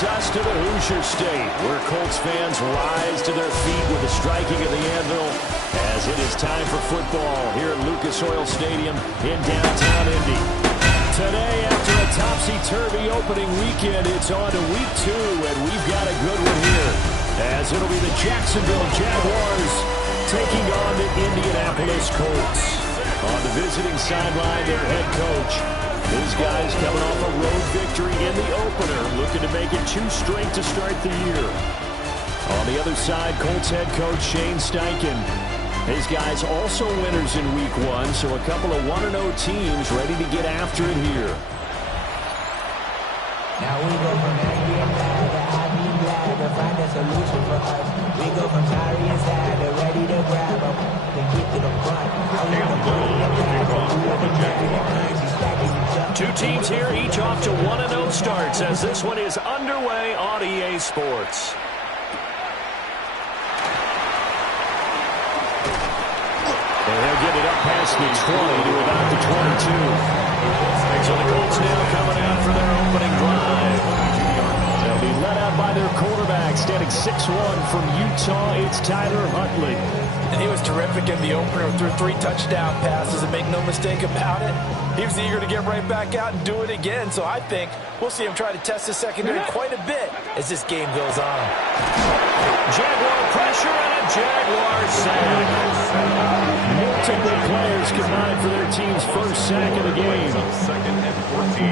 brings us to the Hoosier State, where Colts fans rise to their feet with the striking of the anvil as it is time for football here at Lucas Oil Stadium in downtown Indy. Today, after a topsy-turvy opening weekend, it's on to week 2, and we've got a good one here, as it'll be the Jacksonville Jaguars taking on the Indianapolis Colts. On the visiting sideline, their head coach. These guys coming off a road victory in the opener, looking to make it 2 straight to start the year. On the other side, Colts head coach Shane Steichen. His guys also winners in week 1, so a couple of 1-0 teams ready to get after it here. Now we go from angry and mad to I'd be glad to find a solution for us. We go from sorry and sad to ready to grab them, to get to the front. Two teams here, each off to 1-0 starts as this one is underway on EA Sports. And he'll get it up past the 20 to about the 22. So the Colts now coming out for their opening drive. They'll be led out by their quarterback, standing 6'1" from Utah. It's Tyler Huntley. And he was terrific in the opener, threw 3 touchdown passes, and make no mistake about it, he was eager to get right back out and do it again. So I think we'll see him try to test his secondary quite a bit as this game goes on. Jaguar pressure and a Jaguar sack. Multiple players combined for their team's first sack of the game. Second and 14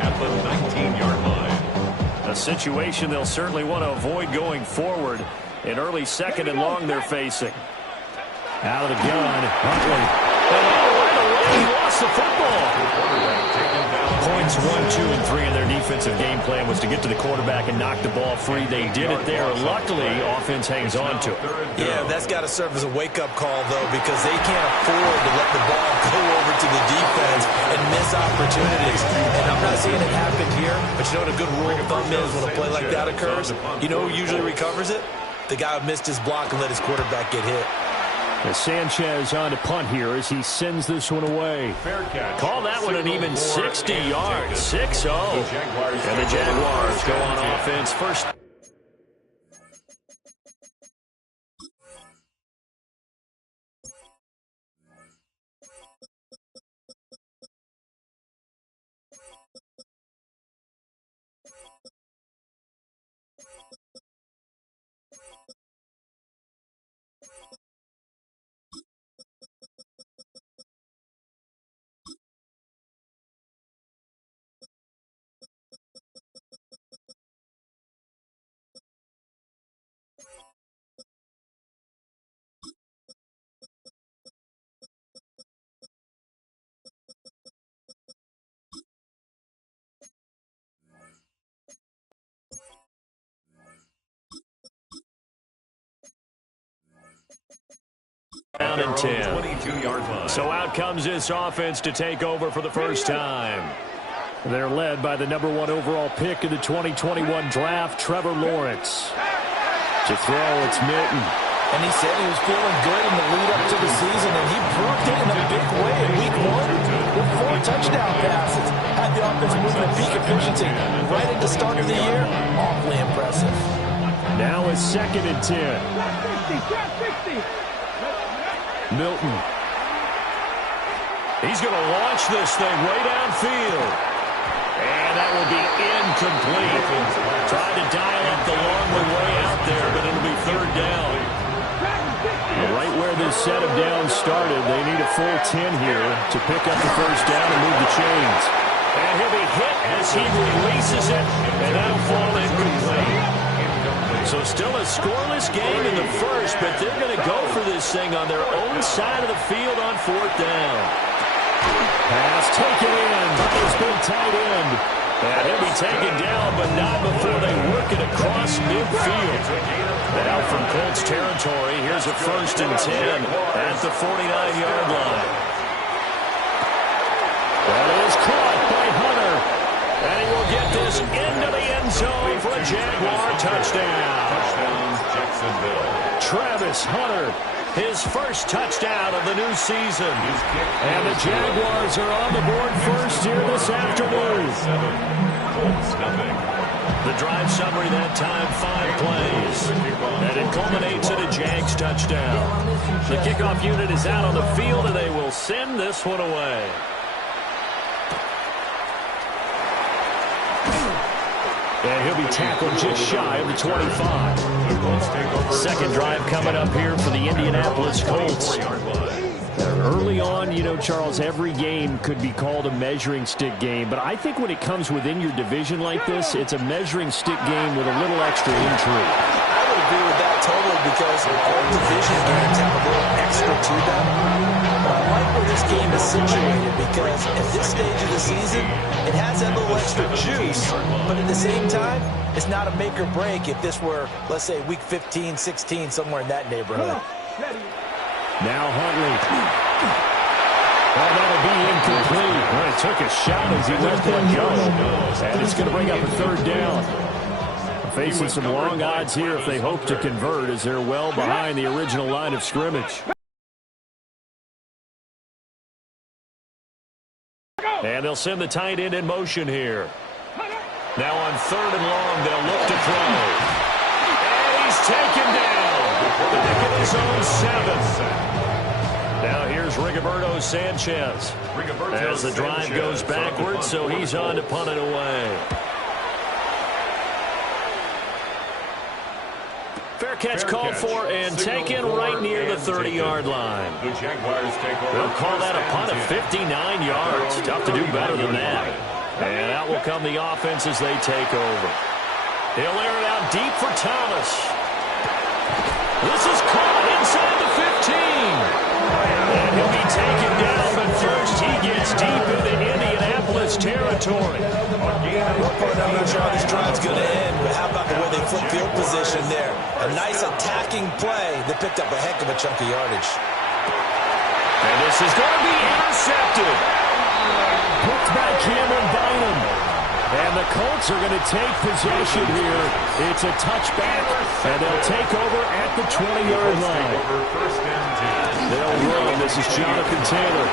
at the 19-yard line. A situation they'll certainly want to avoid going forward. An early second and long they're facing. Out of the gun, Huntley. And right away, he lost the football. Points 1, 2, and 3 in their defensive game plan was to get to the quarterback and knock the ball free. They did it there. Luckily, offense hangs on to it. Yeah, that's got to serve as a wake-up call, though, because they can't afford to let the ball go over to the defense and miss opportunities. And I'm not seeing it happen here, but you know what a good rule of thumb is when a play like that occurs? You know who usually recovers it? The guy who missed his block and let his quarterback get hit. As Sanchez on to punt here as he sends this one away. Call that one an even 60 yards. 6-0. And the Jaguars go on offense first. Down and 10. So out comes this offense to take over for the first time. They're led by the number 1 overall pick in the 2021 draft, Trevor Lawrence. To throw, it's Milton. And he said he was feeling good in the lead up to the season, and he proved it in a big way in week 1 with 4 touchdown passes. Had the offense moving at peak efficiency right at the start of the year. Awfully impressive. Now it's 2nd and 10. Milton. He's going to launch this thing way downfield. And that will be incomplete. Tried to dial up the long way out there, but it'll be 3rd down. Right where this set of downs started, they need a full 10 here to pick up the first down and move the chains. And he'll be hit as he releases it, and that'll fall incomplete. So still a scoreless game in the first, but they're going to go for this thing on their own side of the field on 4th down. Pass taken in by his big tight end. And he'll be taken down, but not before they work it across midfield. Now from Colts territory, here's a 1st and 10 at the 49-yard line. That is caught by Hunter. And he will get this into the end zone for a Jaguar touchdown. Jacksonville. Travis Hunter, his first touchdown of the new season. And the Jaguars are on the board first here this afternoon. The drive summary that time, 5 plays. And it culminates in a Jags touchdown. The kickoff unit is out on the field, and they will send this one away. And he'll be tackled just shy of the 25. Second drive coming up here for the Indianapolis Colts. Early on, you know, Charles, every game could be called a measuring stick game. But I think when it comes within your division like this, it's a measuring stick game with a little extra intrigue. I would agree with that totally because all division games have a little extra to them. But I like where this game is situated because at this stage of the season, it has that little extra juice. But at the same time, it's not a make or break if this were, let's say, week 15, 16, somewhere in that neighborhood. Now Huntley. Well, that'll be incomplete. Well, it took a shot as he let that go. And it's going to bring up a third down. Facing some long odds here if they hope to convert as they're well behind the original line of scrimmage. And they'll send the tight end in motion here. Now on 3rd and long, they'll look to throw. And he's taken down. Back at his own 7. Now here's Rigoberto Sanchez. As the drive goes backwards, so he's on to punt it away. Fair catch called for and taken right near the 30-yard line. They'll call that a punt of 59 yards. Tough to do better than that. And out will come the offense as they take over. He'll air it out deep for Thomas. This is caught inside the 15. And he'll be taken down, but first he gets deep into Indianapolis territory. I'm not sure how this drive's going to end, but how about the way they flip field position there? A nice attacking play that picked up a heck of a chunk of yardage. And this is going to be intercepted. Hooked by Cameron Bynum. And the Colts are going to take possession here. It's a touchback, and they'll take over at the 20-yard line. They'll run. This is Jonathan Taylor.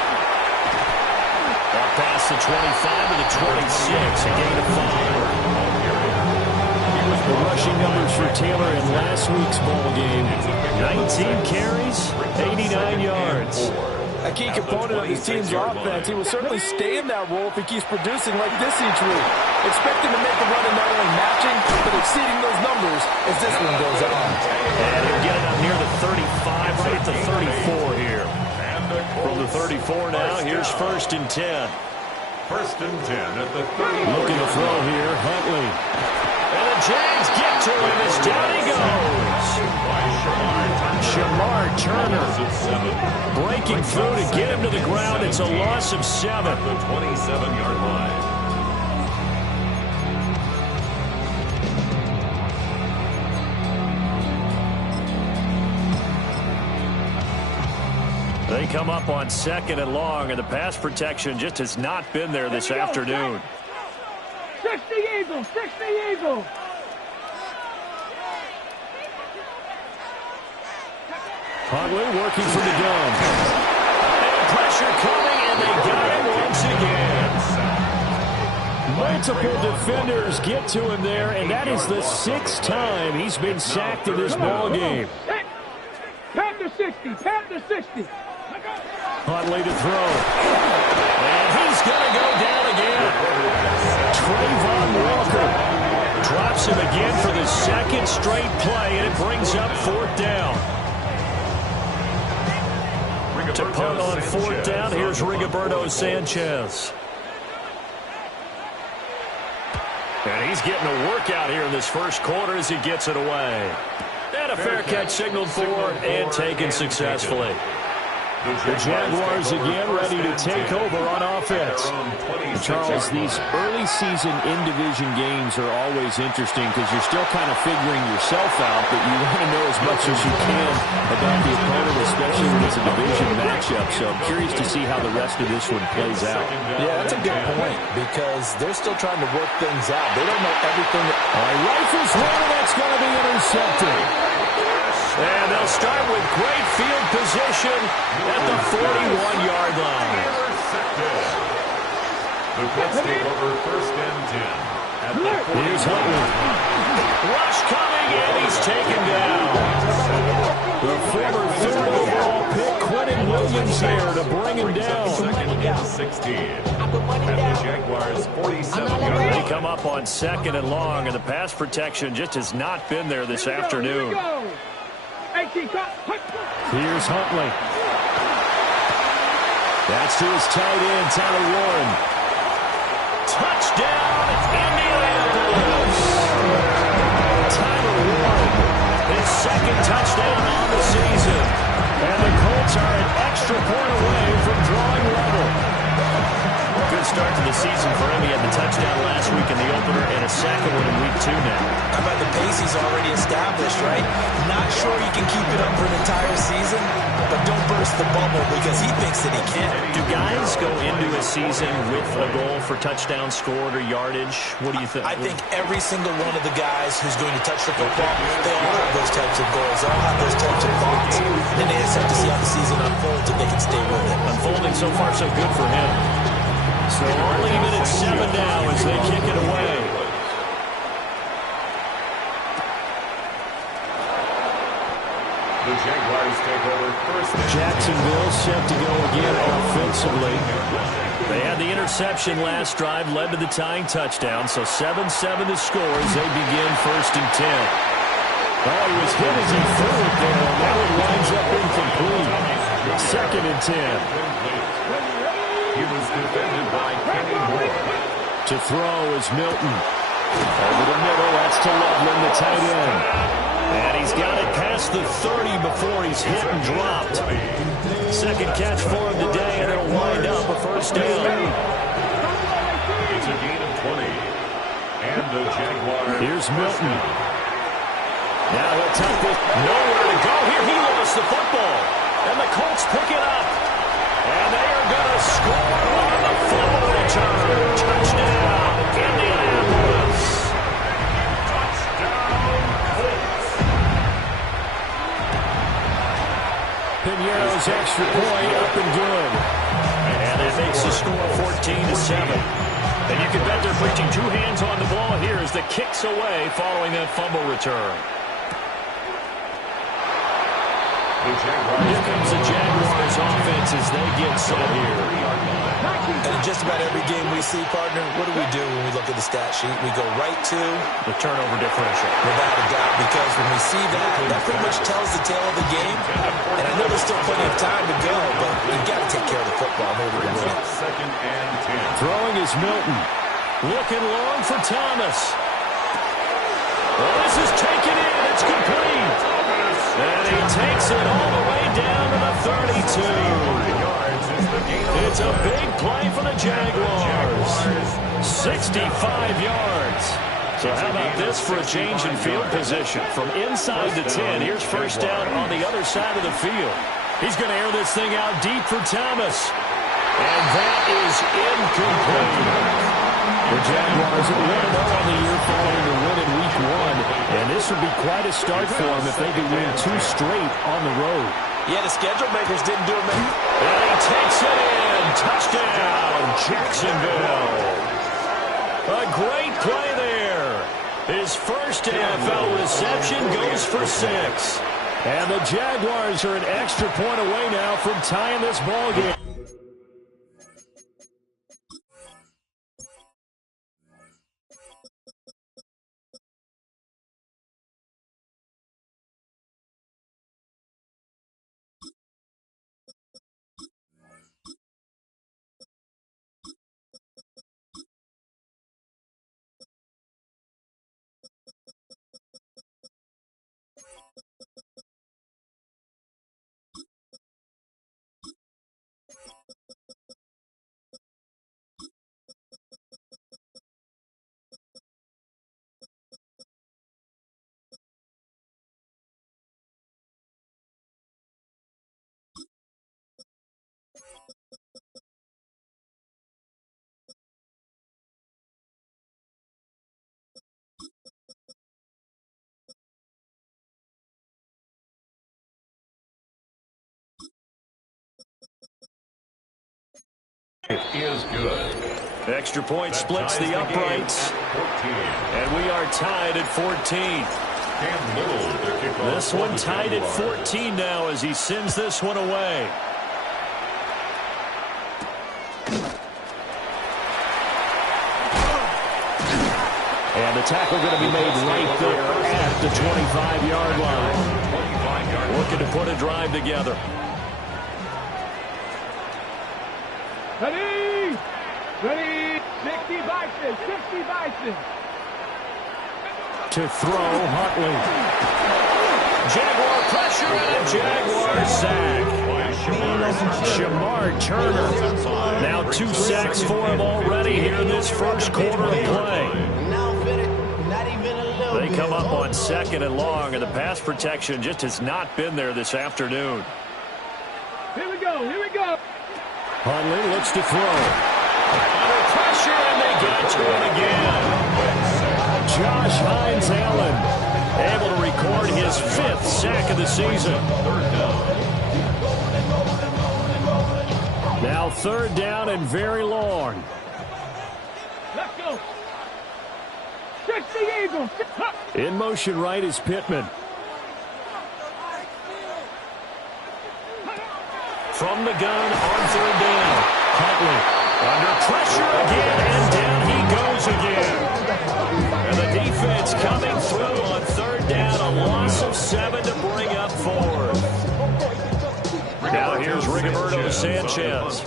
Up past the 25 to the 26, a gain of 5. The rushing numbers for Taylor in last week's ball game: 19 carries, 89 yards. A key component of his team's offense. He will certainly stay in that role if he keeps producing like this each week. Expect him to make a run and not only matching, but exceeding those numbers as this one goes on. And he'll get it up near the 35, right at the 34 here. From the 34 now, here's 1st and 10. 1st and 10 at the 30. Looking to throw here, Huntley. And the Jags get to him as down he goes. Shamar Turner breaking through to get him to the ground. It's a loss of 7. At the 27-yard line. They come up on 2nd and long, and the pass protection just has not been there this afternoon. 60 Eagles, 60 Eagles. Huntley working from the gun. And pressure coming, and they got him once again. Multiple defenders get to him there, and that is the 6th time he's been sacked in this ball game. Panther 60, Panther 60. Huntley to throw. And he's going to go down again. Trayvon Walker drops him again for the 2nd straight play, and it brings up 4th down. To punt on 4th down, here's Rigoberto Sanchez. And he's getting a workout here in this first quarter as he gets it away. And a fair catch signaled for and taken successfully. The Jaguars again ready to take over on offense. Charles, these early season in-division games are always interesting because you're still kind of figuring yourself out, but you want to know as much as you can about the opponent, especially when it's a division matchup. So I'm curious to see how the rest of this one plays out. Yeah, that's a good point because they're still trying to work things out. They don't know everything. Rifles one, that's going to be intercepted. And they'll start with great field position at the 41-yard line. The Colts take over 1st and 10 at the 40. Here's Huntley. Rush coming, and he's taken down. The former third overall pick, Quentin Williams, there to bring him down. 2nd and 16 at the Jaguars' 47-yard line. They come up on 2nd and long, and the pass protection just has not been there this afternoon. Here's Huntley. That's to his tight end, Tyler Warren. Touchdown, Indianapolis. Tyler Warren, his 2nd touchdown on the season. And the Colts are an extra point away from drawing level. Good start to the season for him. He had the touchdown last week in the opener and a 2nd one in week 2 now. How about the pace he's already established, right? Not sure you can keep it up for an entire season, but don't burst the bubble because he thinks that he can. Do guys go into a season with a goal for touchdown scored or yardage? What do you think? I think every single one of the guys who's going to touch the football, they all have those types of goals. They all have those types of thoughts. And they just have to see how the season unfolds and they can stay with it. Unfolding so far so good for him. So we'll leave it at 7 now as they kick it away. The Jaguars take over 1st and Jacksonville set to go again offensively. They had the interception last drive, led to the tying touchdown, so 7-7 the score as they begin 1st and 10. Oh, he was hit as he threw it there, and that one winds up incomplete. 2nd and 10. He was defended by Kenny Moore. To throw is Milton. Over the middle, that's to Loveland, the tight end. And he's got it past the 30 before he's hit and dropped. 2nd catch for him today, and it'll wind up a 1st down. It's a gain of 20. And the Jaguars. Here's Milton. Now he'll tuck this. Nowhere to go here. He lost the football. And the Colts pick it up. And they are going to score on the fumble return. Touchdown, Indianapolis. Pinheiro's extra point up and good. And it makes the score 14-7. And you can bet they're preaching 2 hands on the ball here as the kick's away following that fumble return. Here comes the Jaguars offense as they get set here. And in just about every game we see, partner, what do when we look at the stat sheet? We go right to the turnover differential. Without a doubt, because when we see that, that pretty much tells the tale of the game. And I know there's still plenty of time to go, but you've got to take care of the football in order to win it. 2nd and 10. Throwing is Milton. Looking long for Thomas. Well, this is taken in. It's complete. And he takes it all the way down to the 32. It's a big play for the Jaguars. 65 yards. So how about this for a change in field position? From inside to 10, here's 1st down on the other side of the field. He's going to air this thing out deep for Thomas. And that is incomplete. The Jaguars 1-0 on the year following the win in week 1. And this would be quite a start for them if they could win 2 straight on the road. Yeah, the schedule makers didn't do it. And he takes it in. Touchdown, Jacksonville. A great play there. His first NFL reception goes for 6. And the Jaguars are an extra point away now from tying this ball game. It is good. Extra point splits the uprights. And we are tied at 14. This one tied at 14 now as he sends this one away. And the tackle going to be made right there at the 25-yard line. Looking to put a drive together. Ready? Ready? 60 Bison, 60 Bison. To throw, Huntley. Jaguar pressure and a Jaguar sack. Shemar Turner. Now 2 sacks for him already here in this first quarter of play. They come up on 2nd and long, and the pass protection just has not been there this afternoon. Here we go, here we go. Huntley looks to throw. Under pressure, and they get to him again. Josh Hines Allen able to record his 5th sack of the season. Now 3rd down and very long. Let's go. 60 Eagles. In motion right is Pittman. From the gun on 3rd down. Huntley under pressure again, and down he goes again. And the defense coming through on 3rd down, a loss of 7 to bring up 4th. Now here's Rigoberto Sanchez.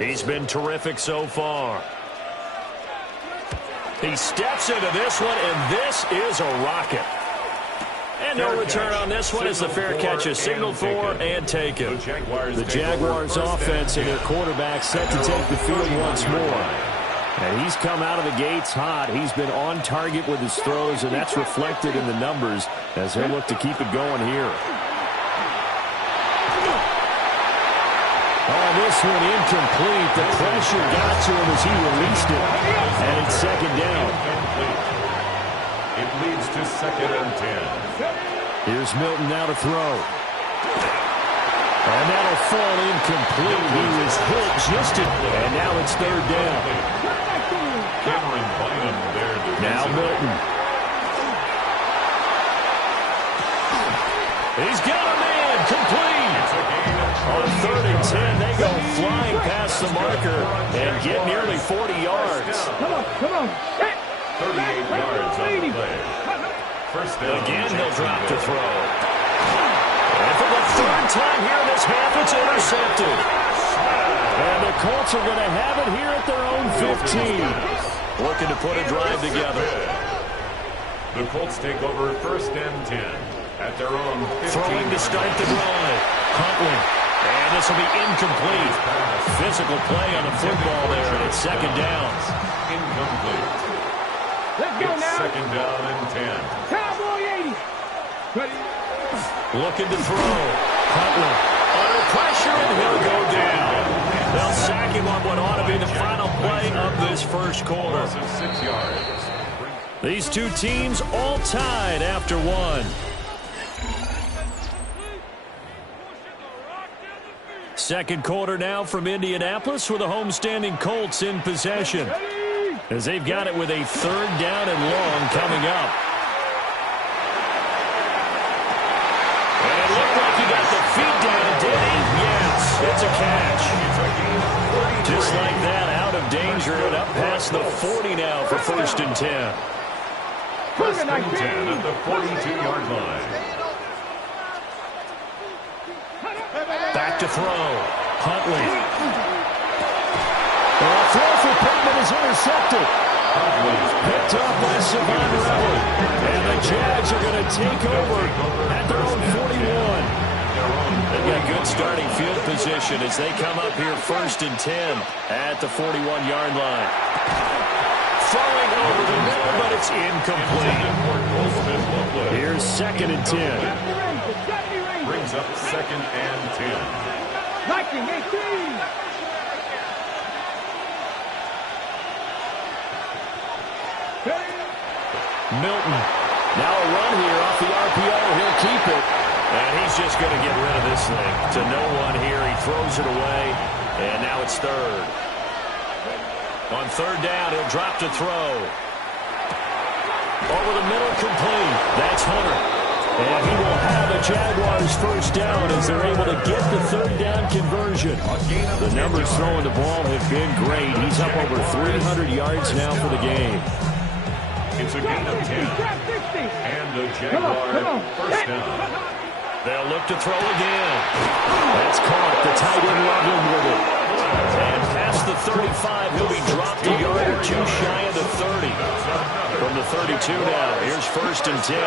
He's been terrific so far. He steps into this one, and this is a rocket. And no return on this one as the fair catch is signaled for and taken. The Jaguars offense and their quarterback set to take the field once more. And he's come out of the gates hot. He's been on target with his throws, and that's reflected in the numbers as they look to keep it going here. Oh, this one incomplete. The pressure got to him as he released it. And it's 2nd down. It leads to 2nd and 10. Here's Milton now to throw. And that'll fall incomplete. He was hit just and now it's 3rd down. Cameron Bynum there. Now Milton. He's got a man complete. On 3rd and 10, they go flying past the marker and get nearly 40 yards. Come on, come on. 38 yards on the play. First down. Again, he'll drop to throw. And for the 3rd time here in this half, it's intercepted. And the Colts are going to have it here at their own 15. Looking to put a drive together. The Colts take over 1st and 10 at their own 15. Throwing to start the drive. Huntley. And this will be incomplete. Physical play on the football there, and it's 2nd down. Incomplete. Let's go It's now. 2nd down and 10. Cowboy 80. Ready? Looking to throw. Huntley under pressure, and he'll go down. They'll sack him on what ought to be the final play of this first quarter. Loss of 6 yards. These two teams all tied after one. Second quarter now from Indianapolis with the homestanding Colts in possession, as they've got it with a 3rd down and long coming up. And it looked like he got the feet down, did he? Yes, it's a catch. Just like that, out of danger and up past the 40 now for 1st and 10. 1st and 10 at the 42-yard line. Back to throw. Huntley. The throw for Pittman is intercepted. Picked up by Savon Rebel. And the Jags are going to take over at their own 41. They've got good starting field position as they come up here 1st and 10 at the 41-yard line. Throwing over the middle, but it's incomplete. Here's 2nd and 10. Brings up 2nd and 10. Viking 18. Milton. Now a run here off the RPO. He'll keep it. And he's just going to get rid of this thing. To no one here. He throws it away. And now it's 3rd. On third down, he'll drop to throw. Over the middle, complete. That's Hunter. And he will have a Jaguars first down as they're able to get the third down conversion. The numbers throwing the ball have been great. He's up over 300 yards now for the game. It's a gain of 10. And the Jaguars first down. They'll look to throw again. That's caught. The tight end Loveland with it. And past the 35, he'll be dropped a yard or two shy of the 30. From the 32 now, here's first and 10.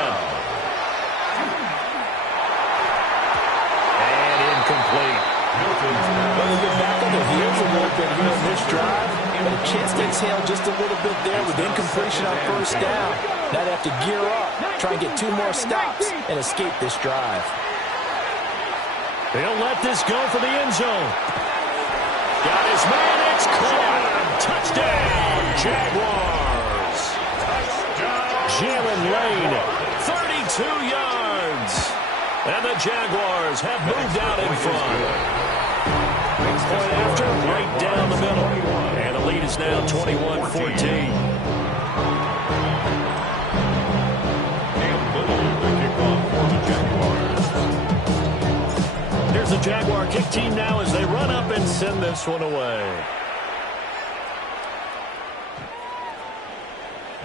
Complete. Well, they get back on their heels a little bit here in this drive, but a chance to exhale just a little bit there with incompletion on first down. Now they have to gear up, try and get 2 more stops, and escape this drive. They'll let this go for the end zone. Got his man, it's caught. Touchdown, Jaguars. Jalen Lane, 32 yards. And the Jaguars have moved out in front. Point after, right down the middle. And the lead is now 21-14. Here's the Jaguar kick team now as they run up and send this one away.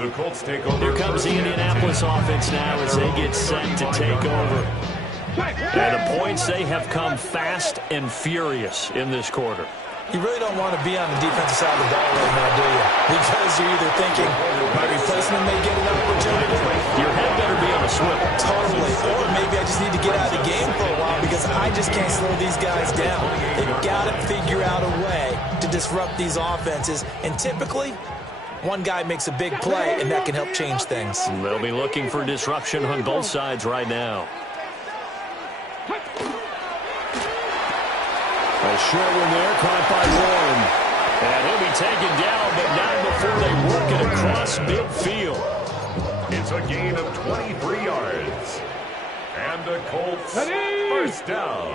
The Colts take over. Here comes the Indianapolis offense now as they get set to take over. And the points, they have come fast and furious in this quarter. You really don't want to be on the defensive side of the ball right now, do you? Because you're either thinking, my replacement may get an opportunity. Your head better be on a swivel. Totally. Or maybe I just need to get out of the game for a while because I just can't slow these guys down. They've got to figure out a way to disrupt these offenses. And typically, one guy makes a big play, and that can help change things. They'll be looking for disruption on both sides right now. A short one there, caught by Warren. And he'll be taken down, but not before they work it across midfield. It's a gain of 23 yards. And the Colts first down.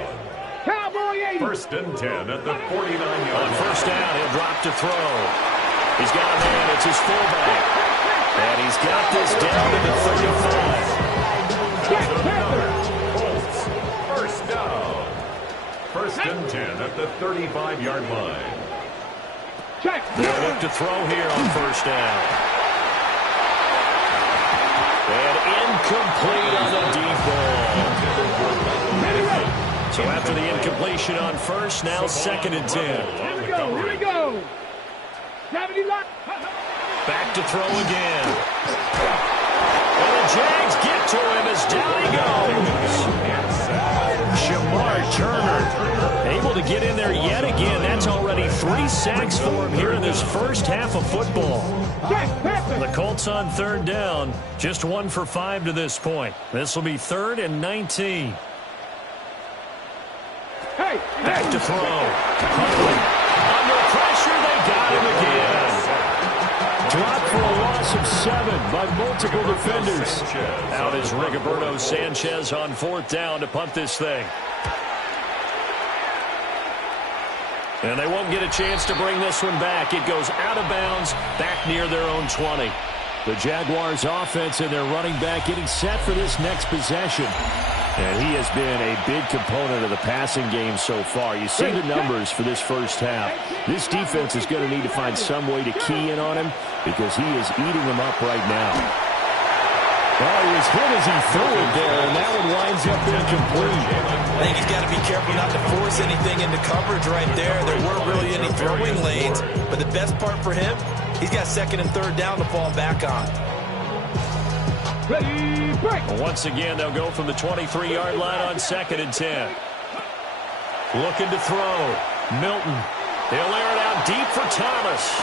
Cowboy 80. First and 10 at the 49-yard On line. first down, he'll drop to throw. He's got a man, it's his fullback. And he's got this down to the 35. Colts first down. First and 10 at the 35-yard line. Check. They'll look to throw here on first down. And incomplete on the deep ball. So after the incompletion on first, now second and 10. Here we go. Here we go. 70 line. Back to throw again. And the Jags get to him as down he goes. Shamar Turner able to get in there yet again. That's already 3 sacks for him here in this first half of football. The Colts on third down, just 1 for 5 to this point. This will be 3rd and 19. Back to throw. Huntley. Under pressure, they got him again. Dropped for a loss of 7 by multiple defenders. Out is Rigoberto Sanchez on 4th down to punt this thing. And they won't get a chance to bring this one back. It goes out of bounds, back near their own 20. The Jaguars offense and their running back getting set for this next possession. And he has been a big component of the passing game so far. You see the numbers for this first half. This defense is going to need to find some way to key in on him because he is eating them up right now. Well, he was hit as he threw it there, and that one winds up incomplete. I think he's got to be careful not to force anything into coverage right there. There weren't really any throwing lanes, but the best part for him, he's got 2nd and 3rd down to fall back on. Ready, break. Once again, they'll go from the 23-yard line on 2nd and 10. Looking to throw. Milton. He'll air it out deep for Thomas.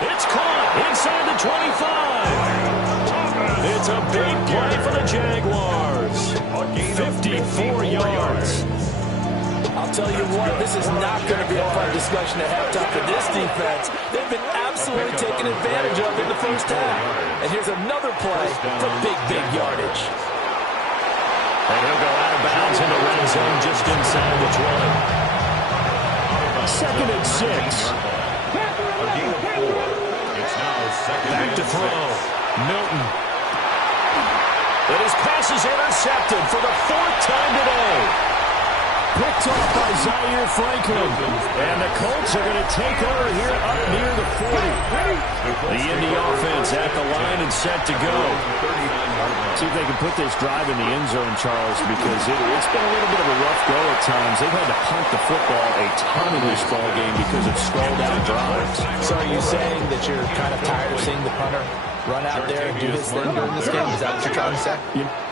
It's caught inside the 25. It's a big play for the Jaguars. 54 yards. I'll tell you what, this is not going to be a fun discussion at halftime for this defense. They've been absolutely taken advantage of in the first half. And here's another play for big yardage. And he'll go out of bounds in the red zone just inside the 20. 2nd and 6. Back to throw. Milton. And his pass is intercepted for the 4th time today. Picked off by Zaire Franklin. And the Colts are going to take over here up near the 40. The Indy offense at the line and set to go. See if they can put this drive in the end zone, Charles, because it's been a little bit of a rough go at times. They've had to punt the football a ton in this ball game because of stalled out drives. So are you saying that you're kind of tired of seeing the punter run out there and do his thing during this game? Is that what you're trying to say?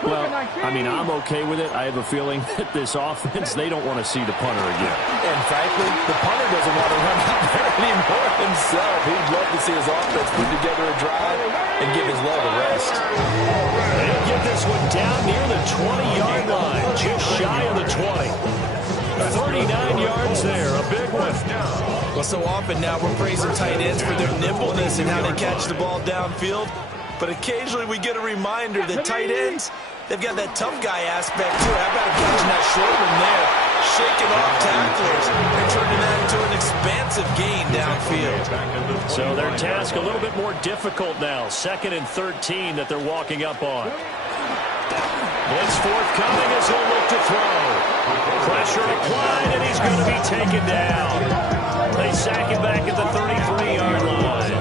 Well, I mean, I'm okay with it. I have a feeling that this offense, they don't want to see the punter again. And frankly, the punter doesn't want to run out there anymore himself. He'd love to see his offense put together a drive and give his leg a rest. They'll get this one down near the 20-yard line, just shy of the 20. 39 yards there, a big one. Well, so often now we're praising tight ends for their nimbleness and how they catch the ball downfield. But occasionally we get a reminder that tight ends, they've got that tough guy aspect too. How about catching that short one there, shaking off tacklers, and turning that into an expansive gain downfield. So their task a little bit more difficult now. 2nd and 13 that they're walking up on. Blitz forthcoming as he'll look to throw. Pressure applied, and he's going to be taken down. They sack him back at the 33-yard line.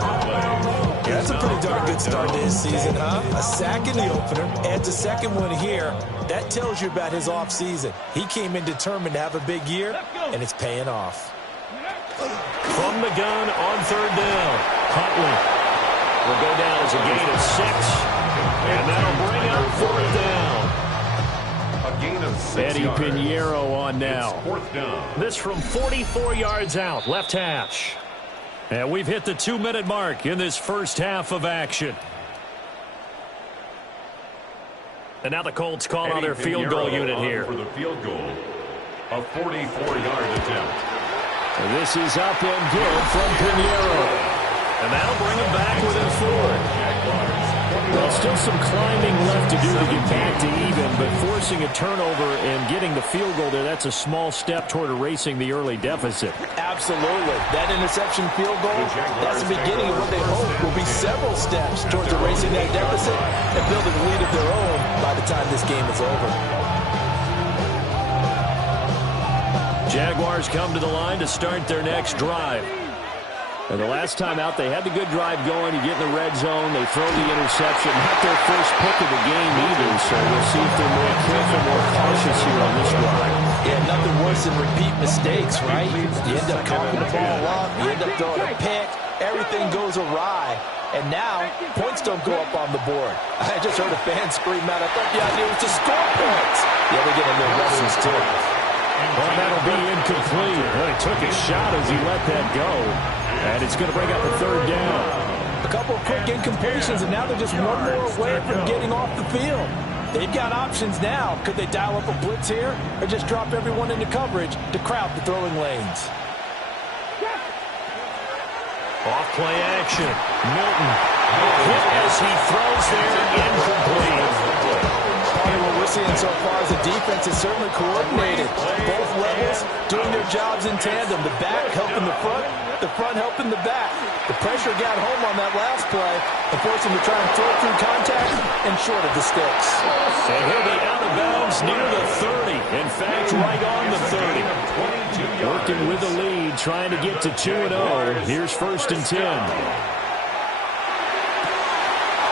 Yeah, that's a pretty darn good start to his season, huh? A sack in the opener, adds a second one here. That tells you about his offseason. He came in determined to have a big year, and it's paying off. From the gun on 3rd down, Huntley will go down as a gain of 6, and that'll bring up 4th down. A gain of 6 Eddie yards. Pinheiro on now. It's 4th down. This from 44 yards out, left hash. And we've hit the 2-minute mark in this first half of action. And now the Colts call on their field goal unit here. For the field goal, a 44-yard attempt. And this is up and good from Pinheiro. And that'll bring him back within 4. Well, still some climbing left to do to get back to even, but forcing a turnover and getting the field goal there, that's a small step toward erasing the early deficit. Absolutely. That interception field goal, that's the beginning of what they hope will be several steps towards erasing that deficit and building a lead of their own by the time this game is over. Jaguars come to the line to start their next drive. And the last time out, they had the good drive going. You get in the red zone. They throw the interception. Not their first pick of the game either, so we'll see if they're more careful, more cautious here on this drive. Yeah, nothing worse than repeat mistakes, right? You end up coughing the ball up. You end up throwing a pick. Everything goes awry. And now, points don't go up on the board. I just heard a fan scream out. I thought the idea was to score points. Yeah, they get a little lessons, too. Well, that'll be incomplete. Well, he took a shot as he let that go. And it's going to bring up a 3rd down. A couple of quick incompletions, and now they're just one more away from getting off the field. They've got options now. Could they dial up a blitz here or just drop everyone into coverage to crowd the throwing lanes? Off play action. Milton hit as he throws there, incomplete. What we're seeing so far is the defense is certainly coordinated. Both levels doing their jobs in tandem. The back helping the front helping the back. The pressure got home on that last play and forced him to try and throw through contact and short of the sticks. And he'll be out of bounds near the 30. In fact, right on the 30. Working with the lead, trying to get to 2-0. Here's 1st and 10.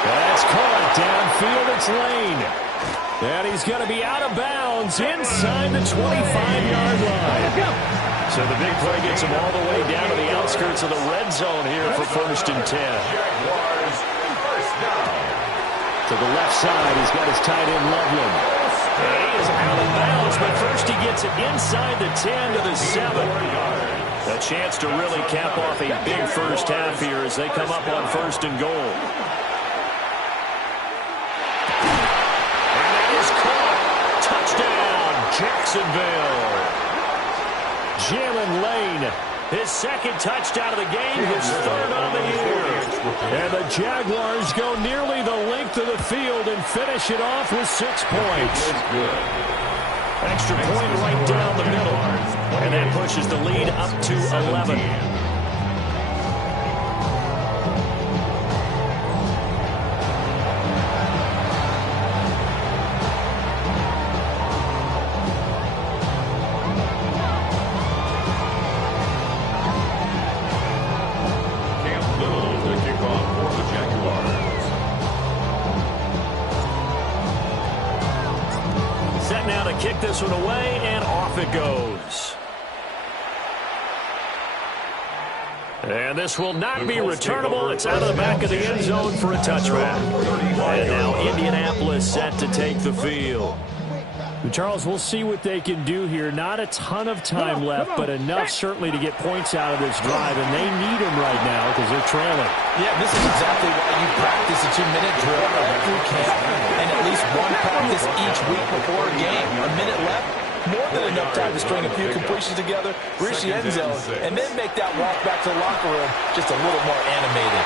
That's caught downfield. It's Lane. And he's going to be out of bounds inside the 25-yard line. So the big play gets him all the way down to the outskirts of the red zone here for 1st and 10. To the left side, he's got his tight end Loveland. He is out of bounds, but first he gets it inside the 10 to the 7. A chance to really cap off a big first half here as they come up on 1st and goal. Jacksonville. Jalen Lane, his 2nd touchdown of the game, his 3rd on the year. And the Jaguars go nearly the length of the field and finish it off with 6 points. Extra point right down the middle. And that pushes the lead up to 11. to kick this one away, and off it goes. And this will not be returnable. It's out of the back of the end zone for a touchback. And now Indianapolis set to take the field. Charles, we'll see what they can do here. Not a ton of time left, but enough certainly to get points out of this drive, and they need them right now because they're trailing. Yeah, this is exactly why you practice a 2-minute drill every camp and at least one practice each week before a game. A minute left, more than enough time to string a few completions together, reach the end zone, and then make that walk back to the locker room just a little more animated.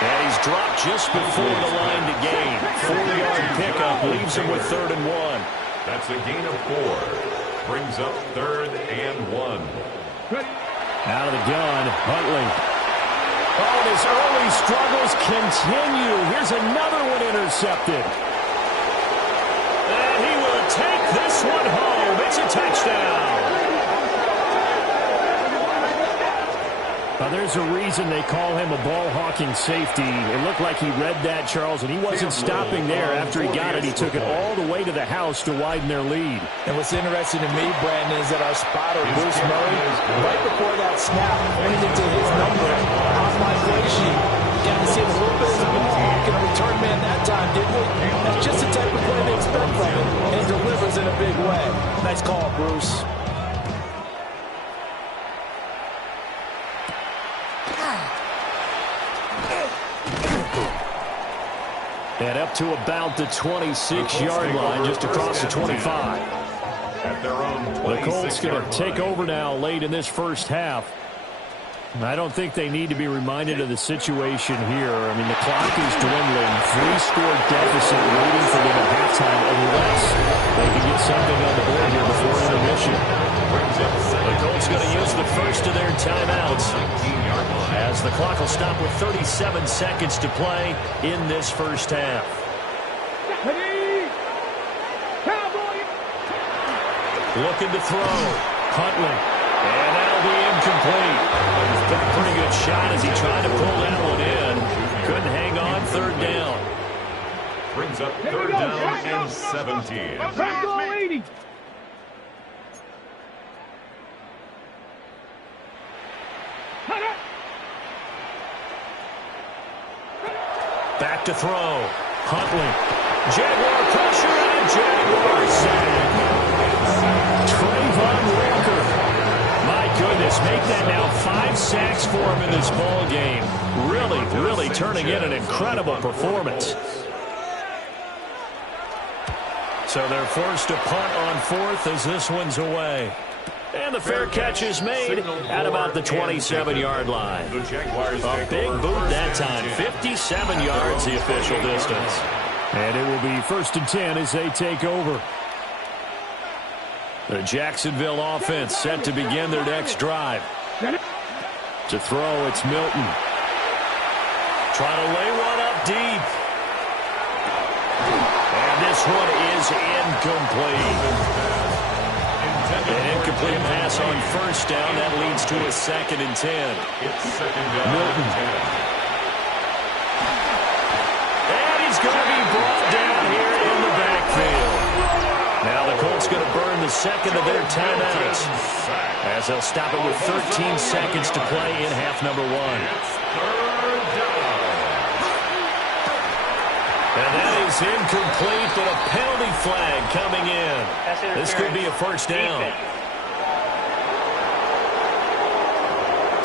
And he's dropped just before the line to gain. 4-yard pickup leaves him with 3rd and 1. That's a gain of 4. Brings up 3rd and 1. Out of the gun, Huntley. Oh, and his early struggles continue. Here's another one intercepted. And he will take this one home. It's a touchdown. Now, there's a reason they call him a ball-hawking safety. It looked like he read that, Charles, and he wasn't stopping there. After he got it, he took it all the way to the house to widen their lead. And what's interesting to me, Brandon, is that our spotter, Bruce Murray, right before that snap, pointed to his number on my play sheet. Got to see him a little bit as a ball-hawk and a return man that time, didn't we? That's just the type of play they expect from him, and he delivers in a big way. Nice call, Bruce. And up to about the 26-yard line, just across the 25. At their own The Colts going to take over now late in this first half. I don't think they need to be reminded of the situation here. I mean, the clock is dwindling. 3-score deficit waiting for them at halftime unless they can get something on the board here before intermission. The Colts going to use the first of their timeouts as the clock will stop with 37 seconds to play in this first half. Looking to throw. Huntley. And that'll be incomplete. Took a pretty good shot as he tried to pull that one in. Couldn't hang on. 3rd down. Brings up 3rd down and 17. Back to throw. Huntley. Jaguar pressure and a Jaguar sack. Trayvon Walker. My goodness, make that now 5 sacks for him in this ball game. Really turning in an incredible performance. So they're forced to punt on 4th as this one's away. And the fair catch is made at about the 27-yard line. A big boot that time. 57 yards the official distance. And it will be 1st and 10 as they take over. The Jacksonville offense set to begin their next drive. To throw, it's Milton. Trying to lay one up deep. And this one is incomplete. An incomplete pass on 1st down. That leads to a 2nd and 10. Milton. And he's going to be brought down here in the backfield. Now the Colts going to burn the 2nd of their timeouts as they'll stop it with 13 seconds to play in half number 1. And that is incomplete, but a penalty flag coming in. This could be a 1st down.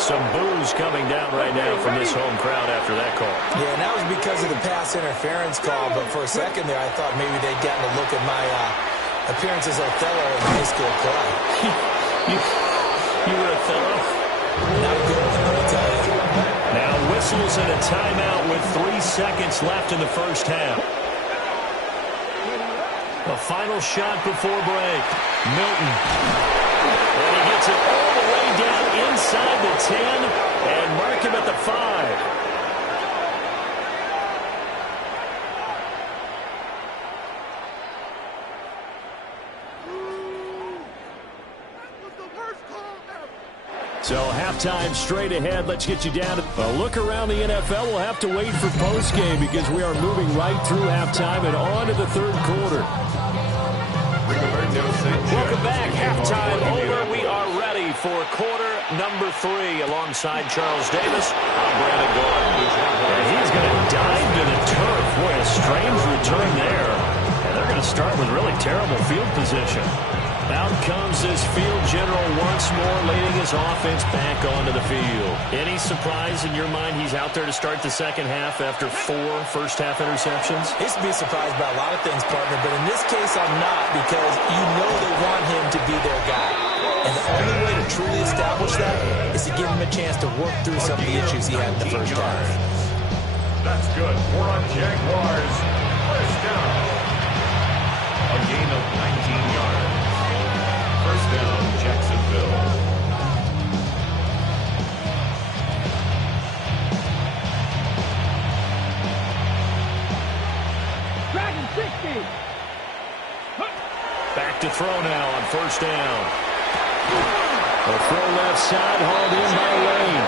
Some boos coming down right now from this home crowd after that call. Yeah, and that was because of the pass interference call, but for a second there I thought maybe they'd gotten a look at my appearance as Othello in high school play. You were Othello? Not a good one, let me tell you. Now whistles and a timeout with 3 seconds left in the first half. A final shot before break. Milton. And he gets it all the way down inside the 10 and mark him at the 5. So halftime straight ahead. Let's get you down to a look around the NFL. We'll have to wait for postgame because we are moving right through halftime and on to the 3rd quarter. Welcome back. Halftime over. We are ready for quarter number 3. Alongside Charles Davis, I'm Brandon Gordon. And he's going to dive to the turf. Boy, a strange return there. And they're going to start with really terrible field position. Out comes this field general once more, leading his offense back onto the field. Any surprise in your mind he's out there to start the second half after 4 first-half interceptions? He's to be surprised by a lot of things, partner, but in this case I'm not, because you know they want him to be their guy. And the only way to truly establish that is to give him a chance to work through some of the issues he had in the first half. That's good for a Jaguars first down. A gain of 19 yards. First down, Jacksonville. Dragon 60. Back to throw now on first down. A throw left side, hauled in by Lane.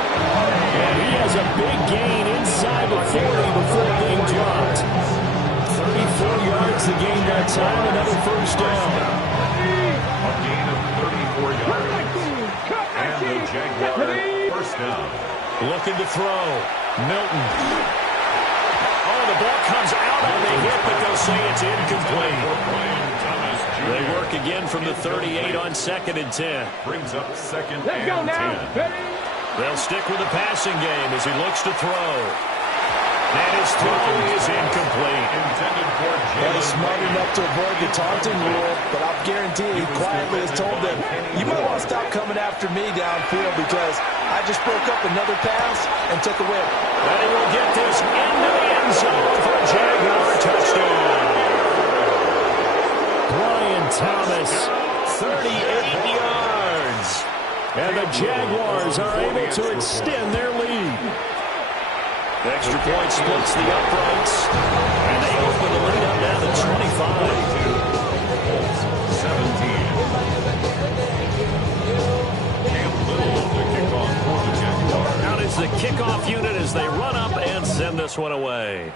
And he has a big gain inside the 40 before being dropped. 34 yards to gain that time, another first down. A gain of 34 yards. And the Jaguars first down. Looking to throw. Milton. Oh, the ball comes out on the hit, but they'll say it's incomplete. They work again from the 38 on 2nd and 10. Brings up 2nd Let's go and now. 10. Ready? They'll stick with the passing game as he looks to throw. And his throw is incomplete. Intended for Well, he's smart enough to avoid the taunting rule, but I'll guarantee he quietly has told them, you might want to stop coming after me downfield because I just broke up another pass and took a whip. And he will get this into the end zone for a Jaguar touchdown. Brian Thomas, 38 yards. and the Jaguars are able to extend their lead. The extra point splits the uprights, and they open the lead up now to 25. 17. Cam Little on the kickoff for the Jaguars. Out is the kickoff unit as they run up and send this one away.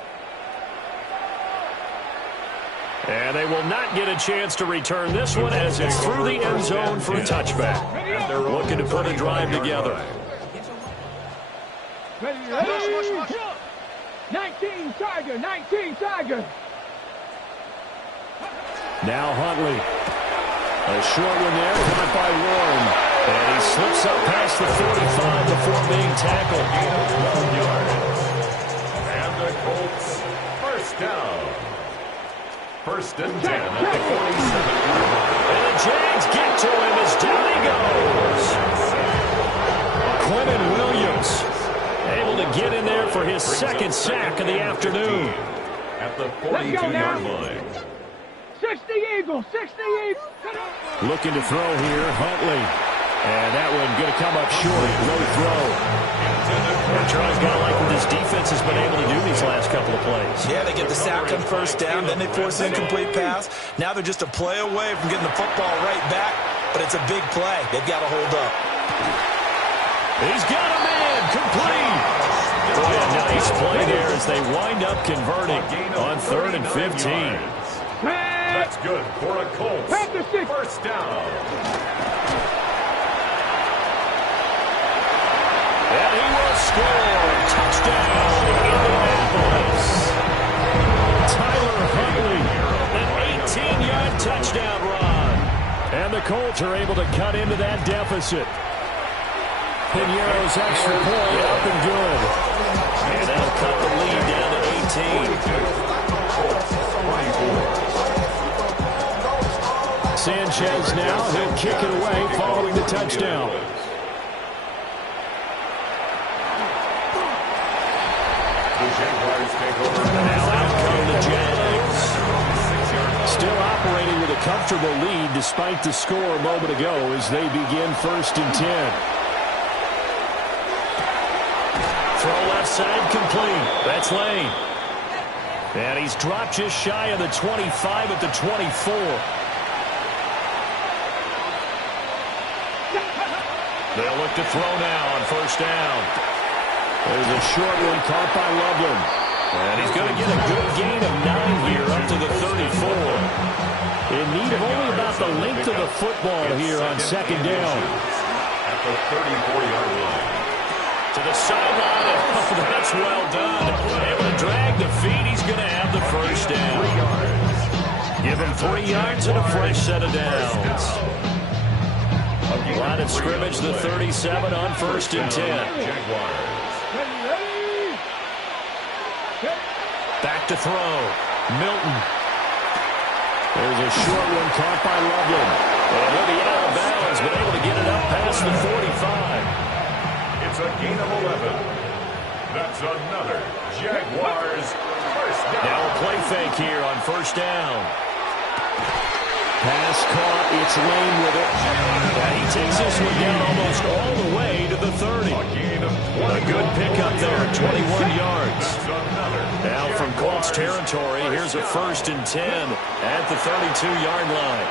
And they will not get a chance to return this one as it's through the end zone for a touchback. Looking to put a drive together. Ready? 19 Tiger, 19 Tiger. Now Huntley. A short one there, caught by Warren. And he slips up past the 45 before being tackled. And the Colts first down. First and 10 at the 47-yard line. And the Jags get to him as down he goes. Quentin Williams. Able to get in there for his second sack of the afternoon. At the 42-yard line. 60 Eagles, 60 Eagles. Looking to throw here, Huntley. And that one going to come up short. Low throw. And Charles got to like what this defense has been able to do these last couple of plays. Yeah, they get the sack on first down, then they force an incomplete pass. Now they're just a play away from getting the football right back, but it's a big play. They've got to hold up. He's got a man, complete. Boy, a nice play there as they wind up converting on 3rd and 15. That's good for a Colts first down. And he will score. Touchdown, Indianapolis. Tyler Huntley. An 18-yard touchdown run. And the Colts are able to cut into that deficit. Piñeiro's extra point up and good. And that'll cut the lead down to 18. Sanchez now, he'll kick it away following the touchdown. Now out come the Jags. Still operating with a comfortable lead despite the score a moment ago as they begin 1st and 10. Throw left side complete. That's Lane. And he's dropped just shy of the 25 at the 24. They'll look to throw now on first down. There's a short one caught by Loveland. And he's going to get a good gain of 9 here up to the 34. In need of only the length of the football here on second down. At the 34-yard line. To the sideline. Oh, that's well done. Able to drag the feet. He's going to have the first down. 3 yards. Give him 3 yards and a fresh set of downs. Line of scrimmage, the 37 on 1st and 10. Jaguars. Back to throw. Milton. There's a short one caught by Loveland. And he'll be out of bounds, but able to get it up past the 45. It's a gain of 11. That's another Jaguars first down. Now a play fake here on 1st down. Pass caught. It's Lane with it. And he takes this one down almost all the way to the 30. A gain of 20. What a good pickup there, 21 yards. That's another. Now from Colts territory, here's a 1st and 10 at the 32-yard line.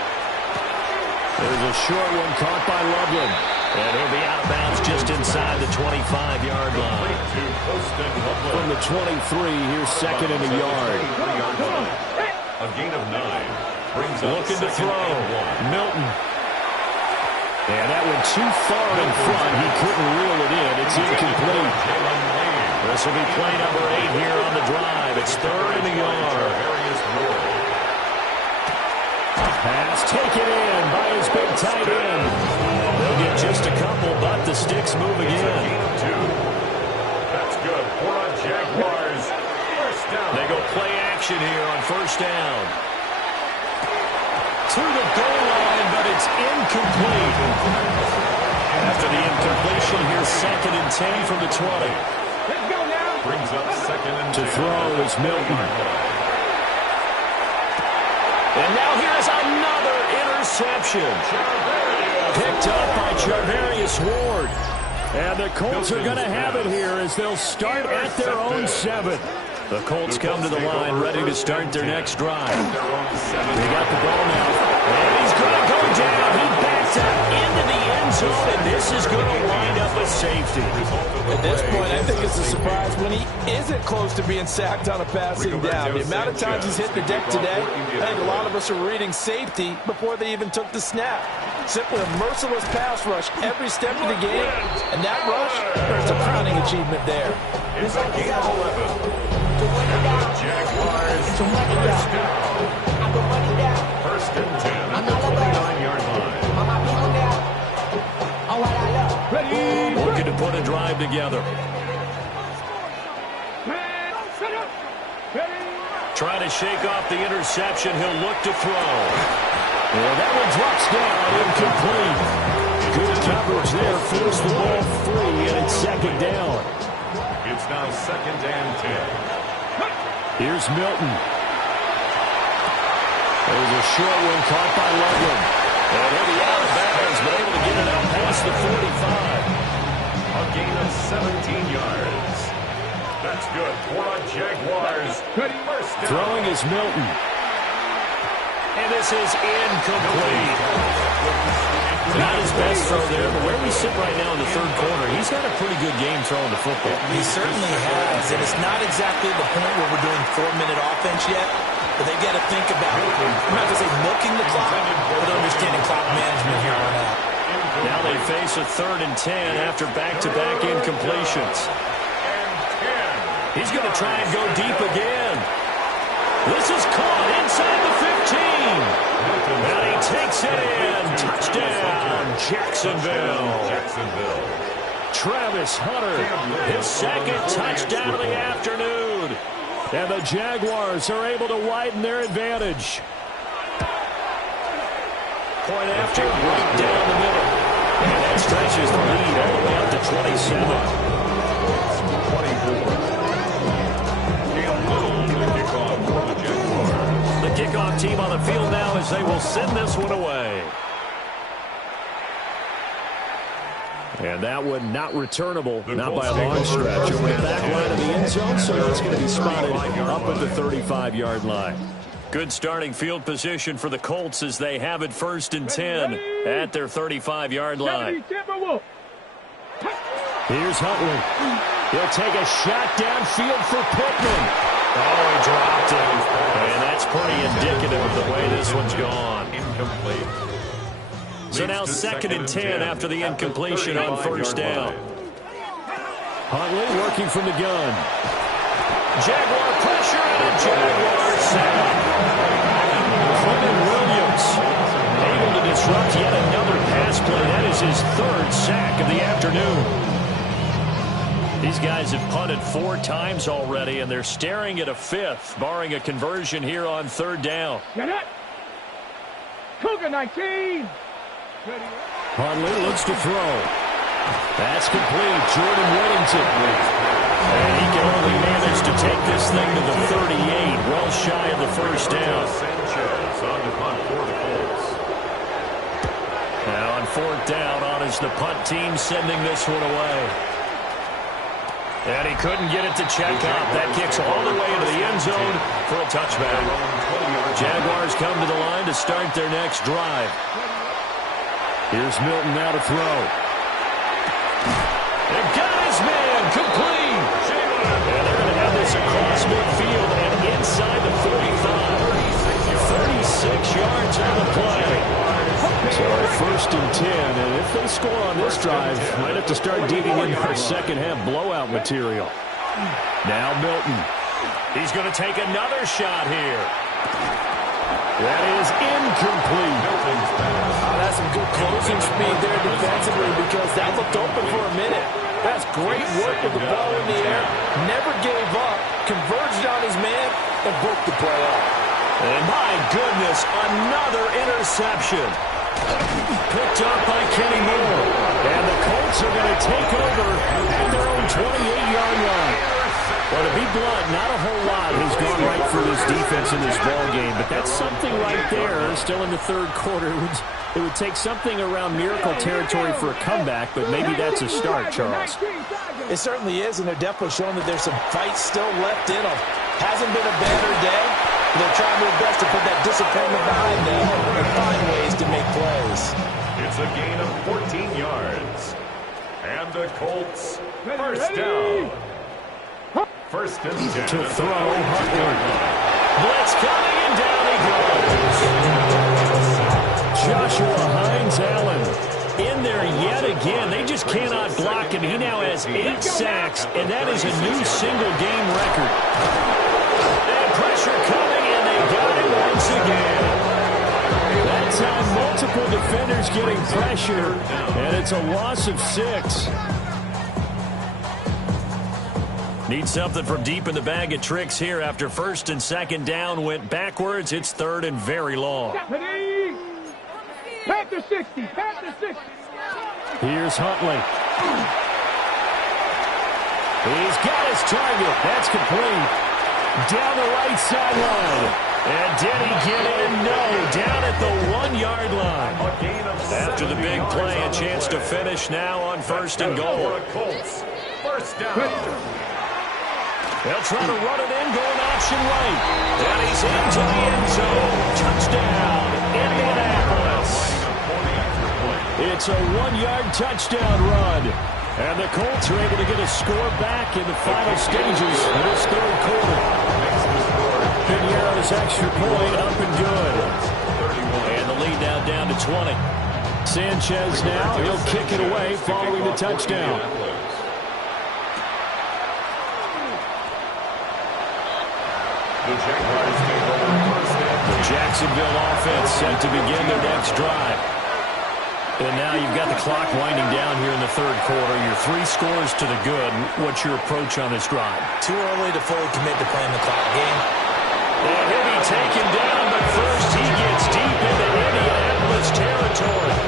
There's a short one caught by Loveland. And he'll be out of bounds just inside the 25-yard line. From the 23, here's 2nd and a yard. A gain of 9. Brings up Looking to 2nd throw. and 1. Milton. And that one too far in front. He couldn't reel it in. It's incomplete. This will be play number 8 here on the drive. It's 3rd and a yard. Pass taken in by his big tight end. They'll get just a couple, but the sticks move again. That's good for a Jaguars first down. They go play action here on 1st down. To the goal line, but it's incomplete. After the incompletion, here's 2nd and 10 from the 20. Let's go now. Brings up 2nd and 10. To throw is Milton. And now here's another interception. Picked up by Charvarius Ward. And the Colts are going to have it here as they'll start at their own 7. The Colts come to the line ready to start their next drive. They got the ball now. And he's going to go down. He backs up into the end zone, and this is going to wind up a safety. At this point, I think it's a surprise when he isn't close to being sacked on a passing down. The amount of times he's hit the deck today, I think a lot of us are reading safety before they even took the snap. Simply a merciless pass rush every step of the game, and that rush, there's a crowning achievement there. It's a gain of 11. Jaguars first down. 1st and 10 at the 29-yard line. Looking to put a drive together. Trying to shake off the interception. He'll look to throw. And that one drops down, incomplete. Good coverage there, forced the ball free, and it's 2nd down. It's now 2nd and 10. Here's Milton. There's a short one caught by Loveland. And he'll be out of bounds, but able to get it out past the 45. A gain of 17 yards. That's good for a Jaguars first down. Throwing is Milton. And this is incomplete. Not his best throw there, but where we sit right now in the 3rd quarter, he's had a pretty good game throwing the football. He certainly has, and it's not exactly the point where we're doing 4-minute offense yet, but they've got to think about, I'm not going to say milking the clock, but understanding clock management here on out. Now they face a 3rd and 10 after back-to-back incompletions. He's going to try and go deep again. This is caught inside the 15. And he takes it in. Touchdown, Jacksonville. Travis Hunter, his 2nd touchdown of the afternoon. And the Jaguars are able to widen their advantage. Point after, right down the middle. And that stretches the lead all the way up to 27. The kickoff team on the field now as they will send this one away. And that one not returnable, not by a long stretch. Over the back line of the end zone, so it's going to be spotted up at the 35-yard line. Good starting field position for the Colts as they have it 1st and 10 at their 35-yard line. Here's Huntley. He'll take a shot downfield for Pittman. Oh, he dropped it. And that's pretty indicative of the way this one's gone. Incomplete. So now 2nd and 10 after the incompletion on first down. Huntley working from the gun. Jaguar pressure and a Jaguar sack. Quentin Williams able to disrupt yet another pass play. That is his 3rd sack of the afternoon. These guys have punted 4 times already, and they're staring at a 5th, barring a conversion here on 3rd down. Get it. Cougar 19. Huntley looks to throw. That's complete. Jordan Whittington. And he can only manage to take this thing to the 38, well shy of the first down. Sanchez on the punt for the Colts. Now on 4th down, on is the punt team sending this one away. And he couldn't get it to check up. That kicks all the way into the end zone for a touchback. Jaguars come to the line to start their next drive. Here's Milton now to throw. They got his man complete. And they're going to have this across midfield and inside the 45. 36 yards on the play. So 1st and 10, and if they score on this drive, might have to start digging into our second-half blowout material. Now Milton. He's going to take another shot here. That is incomplete. That's some good closing speed there defensively because that looked open for a minute. That's great work with the ball in the air. Never gave up. Converged on his man and broke the play up. And my goodness, another interception. Picked up by Kenny Moore. And the Colts are going to take over at their own 28-yard line. Well, to be blunt, not a whole lot has gone right for this defense in this ball game, but that's something right there. Still in the 3rd quarter, it would take something around miracle territory for a comeback, but maybe that's a start, Charles. It certainly is, and they're definitely showing that there's some fight still left in them. Hasn't been a banner day. They're trying their best to put that disappointment behind them and find ways to make plays. It's a gain of 14 yards. And the Colts, first down. 1st and 10. To throw, Huntley. Blitz coming, and down he goes. Joshua Hines-Allen In there yet again. They just cannot block him. He now has 8 sacks, and that is a new single-game record. And pressure coming, and they got him once again. That time, multiple defenders getting pressure, and it's a loss of 6. Need something from deep in the bag of tricks here after 1st and 2nd down went backwards. It's 3rd and very long. Panther 60. Panther 60. Here's Huntley. He's got his target. That's complete. Down the right sideline. And did he get in? No. Down at the 1-yard line. After the big play, a chance to finish now on 1st and goal. First down. They'll try to run it in, going option right. And he's into the end zone. Touchdown, Indianapolis. It's a 1-yard touchdown run. And the Colts are able to get a score back in the final stages of this 3rd quarter. Pinheiro's extra point up and good. And the lead now down to 20. Sanchez now, he'll kick it away following the touchdown. The Jacksonville offense set to begin their next drive. And now you've got the clock winding down here in the 3rd quarter. Your 3 scores to the good. What's your approach on this drive? Too early to fully commit to playing the clock game. And he'll be taken down, but first he gets deep into Indianapolis territory.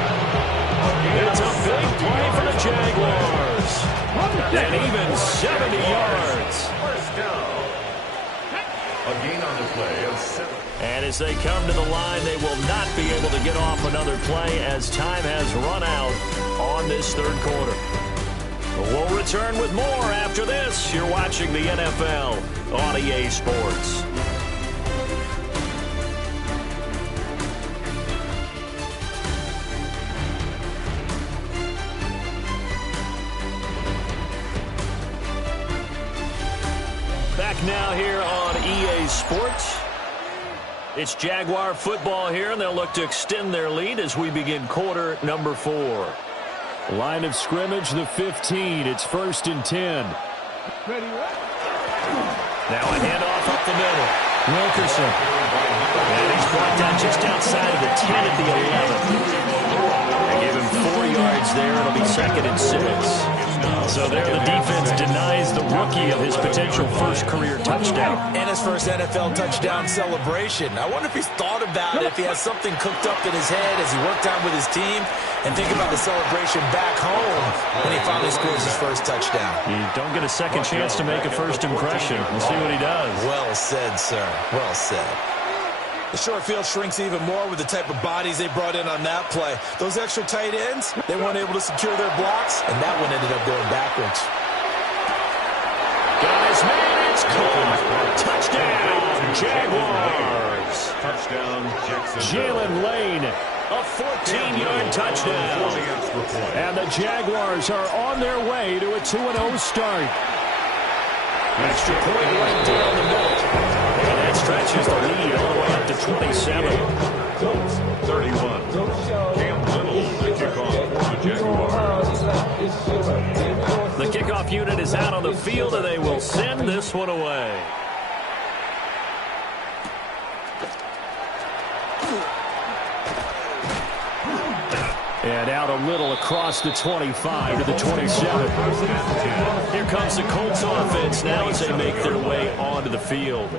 It's a big play for the Jaguars. And even 70 yards. First down. A gain on the play of 7. And as they come to the line, they will not be able to get off another play as time has run out on this 3rd quarter. We'll return with more after this. You're watching the NFL on EA Sports. Back now here on EA Sports. It's Jaguar football here, and they'll look to extend their lead as we begin quarter number 4. Line of scrimmage, the 15. It's 1st and 10. Now a handoff up the middle. Wilkerson. And he's brought down just outside of the 10 at the 11. They give him 4 yards there. It'll be 2nd and 6. So there the defense denies the rookie of his potential first career touchdown. And his first NFL touchdown celebration. I wonder if he's thought about it, if he has something cooked up in his head as he worked out with his team, and think about the celebration back home when he finally scores his first touchdown. You don't get a second chance to make a first impression. We'll see what he does. Well said, sir. Well said. The short field shrinks even more with the type of bodies they brought in on that play. Those extra tight ends, they weren't able to secure their blocks, and that one ended up going backwards. Got his man, it's caught. Touchdown, Jaguars. Touchdown, Jackson. Jalen Lane. A 14-yard touchdown. And the Jaguars are on their way to a 2-0 start. Extra point right down the middle. And that stretches the lead all the way up to 27. 31. Cam Little, the kickoff for the Jaguars. The kickoff unit is out on the field, and they will send this one away. And out a little across the 25 to the 27. Here comes the Colts offense now as they make their way onto the field.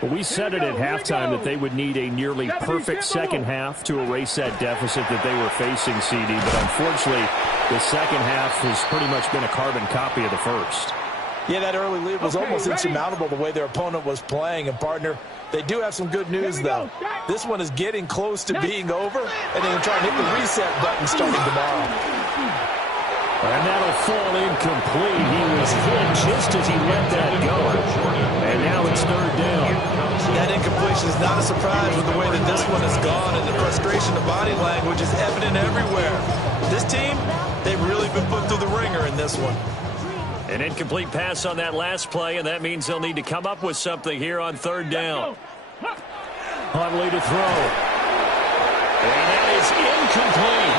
Well, we said it at halftime that they would need a nearly perfect second half to erase that deficit that they were facing, CD. But unfortunately, the second half has pretty much been a carbon copy of the first. Yeah, that early lead was almost insurmountable the way their opponent was playing. And, partner, they do have some good news, though. This one is getting close to being over, and they're trying to hit the reset button starting tomorrow. And that'll fall incomplete. He was hit just as he let that go. And now it's 3rd down. That incompletion is not a surprise with the way that this one has gone, and the frustration of body language is evident everywhere. This team, they've really been put through the ringer in this one. An incomplete pass on that last play, and that means they'll need to come up with something here on 3rd down. Huntley to throw. And that is incomplete.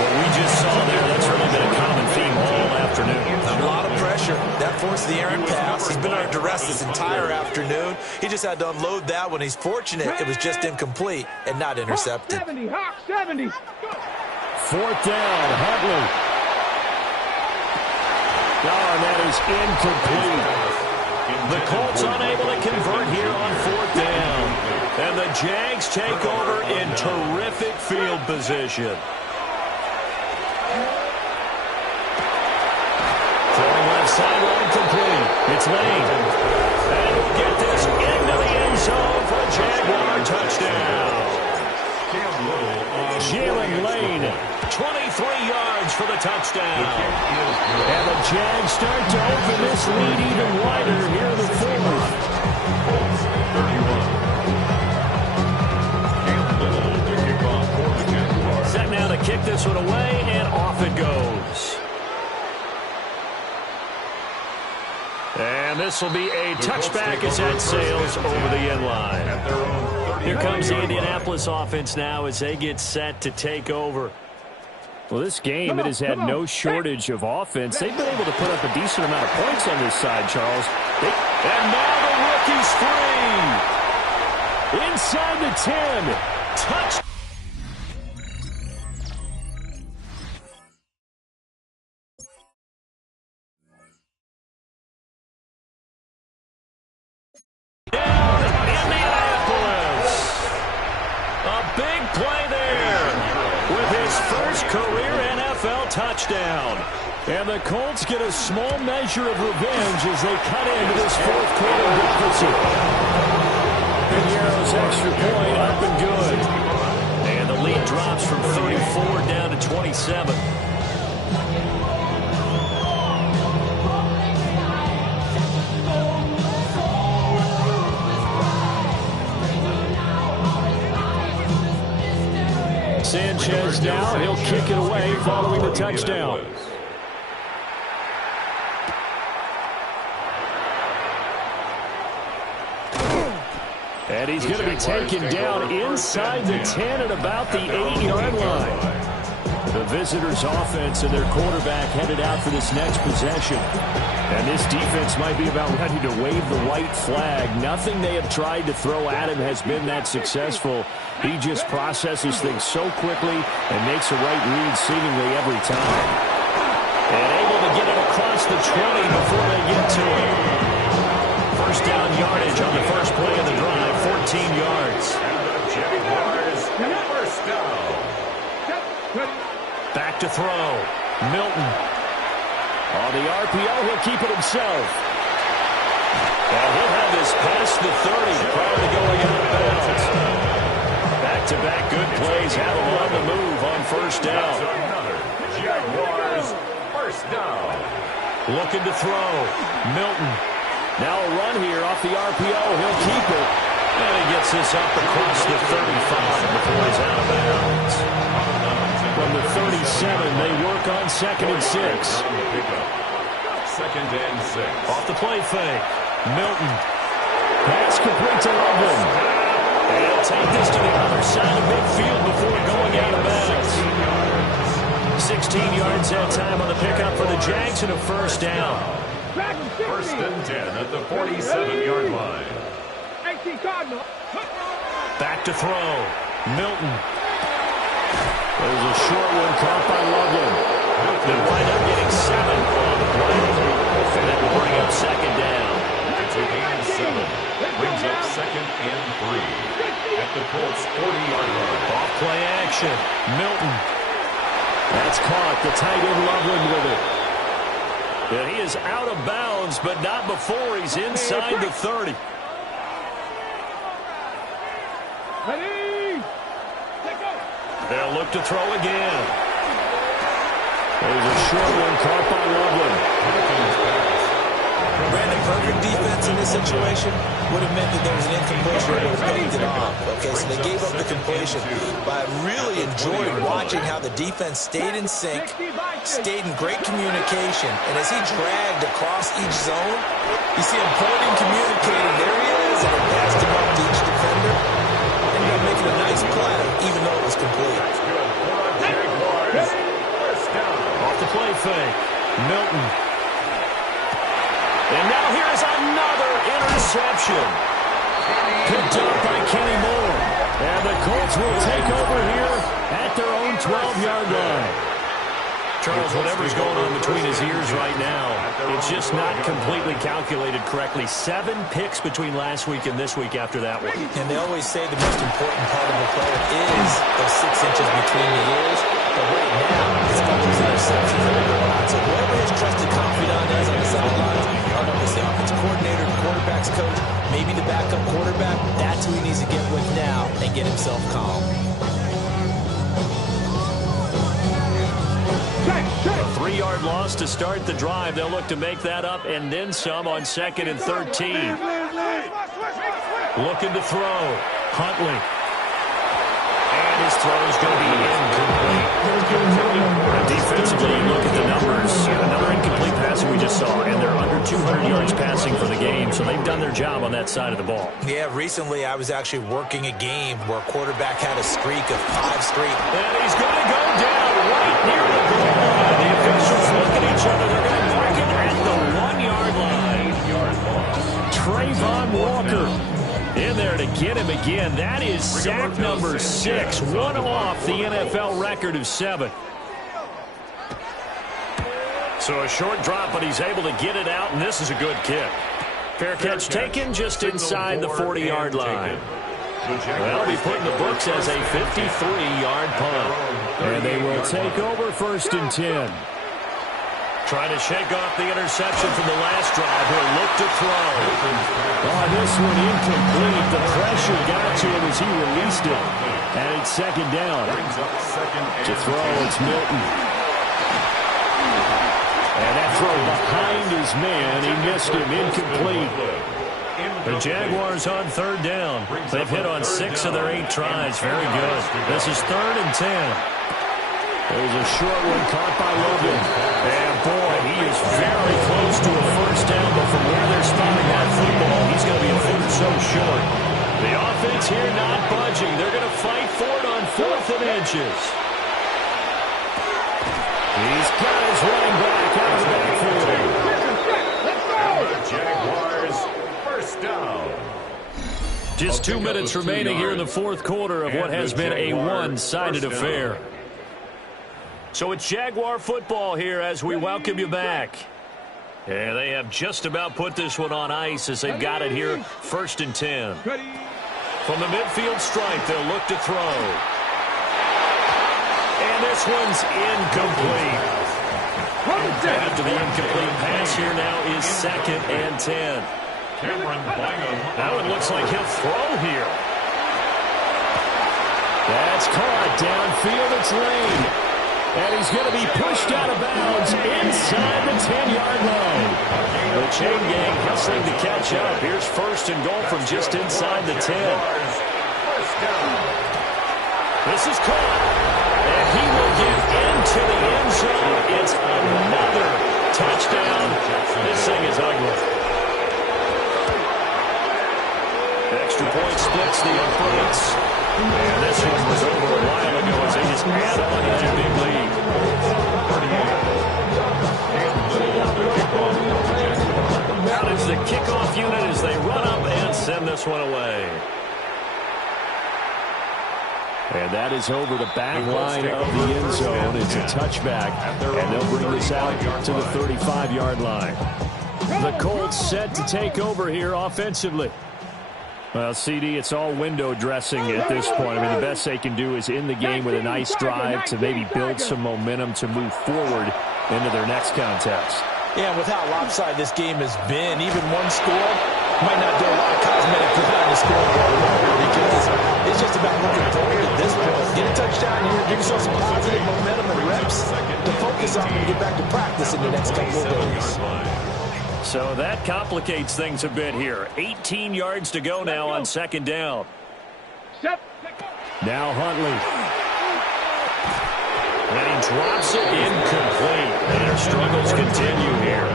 What we just saw there, that's really been a common theme all afternoon. A lot of pressure. That forced the errant pass. He's been under duress this entire afternoon. He just had to unload that one. He's fortunate it was just incomplete and not intercepted. 70, Hawk 70. 4th down, Huntley. Oh, and that is incomplete. The Colts unable to convert here on 4th down. And the Jags take over in terrific field position. Throwing left sideline complete. It's Lane. And we'll get this into the end zone for a Jaguar touchdown. Jalen Lane. 23 yards for the touchdown. And the Jags start to open this lead even wider here in the 4th. 31. Set now to kick this one away, and off it goes. And this will be a touchback as that sails over the end line. Here comes the Indianapolis offense now as they get set to take over. Well, this game, it has had no shortage of offense. They've been able to put up a decent amount of points on this side, Charles. And now the rookie's free. Inside the 10. Touch. Touchdown. And the Colts get a small measure of revenge as they cut into this 4th quarter deficit. Piniero's extra point up and good. And the lead drops from 34 down to 27. Sanchez now, he'll kick it away following the touchdown. And he's going to be taken down inside the 10 at about the 8-yard line. The visitors' offense and their quarterback headed out for this next possession. And this defense might be about ready to wave the white flag. Nothing they have tried to throw at him has been that successful. He just processes things so quickly and makes a right read seemingly every time. And able to get it across the 20 before they get to it. First down yardage on the first play of the drive, 14 yards. Jaguars, first down. Back to throw. Milton. On the RPO, he'll keep it himself. And he'll have this past the 30 prior to going out of bounds. Back-to-back good plays have him on the move on first down. Jaguars, first down. Looking to throw. Milton. Now a run here off the RPO. He'll keep it. And he gets this up across the 35 before he's out of bounds. From the 37, they work on 2nd and 6. Second and 6. Off the play fake. Milton. Pass complete to Loveland. And he'll take this to the other side of midfield before going out of bounds. 16 yards that time on the pickup for the Jags and a first down. First and 10 at the 47-yard line. Back to throw. Milton. There's a short one caught by Loveland. They wind up getting 7 on the play. And that will bring up second down. It's a gain of 7. Brings up second and 3. At the Colts' 40-yard line. Off play action. Milton. That's caught. The tight end Loveland with it. And he is out of bounds, but not before he's inside the 30. They'll look to throw again. There's a short one caught by Loveland. Brandon, perfect defense in this situation would have meant that there was an incompletion that would have paved it off. Okay, so they gave up the completion. But I really enjoyed watching how the defense stayed in sync, stayed in great communication. And as he dragged across each zone, you see him pointing, communicating. There he is, and it passed him up to each defender. Ended up making a nice play, even though it was complete. Off the play fake. Milton. And now here's another interception. Picked up by Kenny Moore. And the Colts will take over here at their own 12-yard line. Charles, whatever's going on between his ears right now, it's just not completely calculated correctly. 7 picks between last week and this week after that one. And they always say the most important part of a player is those 6 inches between the ears. But right now, it's got those interceptions that are going on. So whoever his trusted confidant is on the sidelines, I don't know if it's the offensive coordinator, the quarterback's coach, maybe the backup quarterback, that's who he needs to get with now and get himself calm. A 3-yard loss to start the drive. They'll look to make that up and then some on 2nd and 13. Looking to throw. Huntley. And his throw is going to be incomplete. Defensively, look at the numbers. Another incomplete passing we just saw, and they're under 200 yards passing for the game, so they've done their job on that side of the ball. Yeah, recently I was actually working a game where a quarterback had a streak of 5 straight. And he's going to go down right near the goal line. The officials look at each other. They're going to mark it at the 1-yard line. Trayvon Walker in there to get him again. That is sack number 6. One off the NFL record of 7. So a short drop, but he's able to get it out, and this is a good kick. Fair catch taken just inside the 40-yard line. Well, be put in the books as a 53-yard punt. And they will take over 1st and 10. Trying to shake off the interception from the last drive. He'll look to throw. Oh, this one incomplete. The pressure got to him as he released it. And it's 2nd down. To throw, it's Milton. And that throw behind his man. He missed him. Incomplete. The Jaguars on 3rd down. They've hit on 6 of their 8 tries. Very good. This is 3rd and 10. There's a short one caught by Logan. And boy, he is very close to a first down, but from where they're spotting that football, he's going to be a foot or so short. The offense here not budging. They're going to fight for it on 4th and inches. He's got his running back out of the backfield. Jaguars, first down. Just 2 minutes remaining here in the 4th quarter of what has been a one-sided affair. So it's Jaguar football here as we welcome you back. Yeah, they have just about put this one on ice as they've got it here, 1st and 10. From the midfield stripe, they'll look to throw. And this one's incomplete. After the incomplete pass here now is 2nd and 10. That one looks like he'll throw here. That's caught downfield. It's Lane. And he's going to be pushed out of bounds inside the 10-yard line. The chain gang hustling to catch up. Here's 1st and goal from just inside the 10. This is caught. And he will get into the end zone. It's another touchdown. This thing is ugly. Extra point splits the opponents. And this one was over a while ago as they just add on to that big lead. Out is the kickoff unit as they run up and send this one away. And that is over the back line of the end zone. It's a touchback, and they'll bring this out to the 35-yard line. The Colts set to take over here offensively. Well, CD, it's all window dressing at this point. I mean, the best they can do is in the game with a nice drive to maybe build some momentum to move forward into their next contest. Yeah, with how lopsided this game has been, even one score might not do a lot of cosmetic good on the scoreboard because it's just about looking forward at this point. Get a touchdown here, give yourself some positive momentum and reps to focus on and get back to practice in the next couple of days. So that complicates things a bit here. 18 yards to go now on 2nd down. Now Huntley. And he drops it incomplete. And their struggles continue here.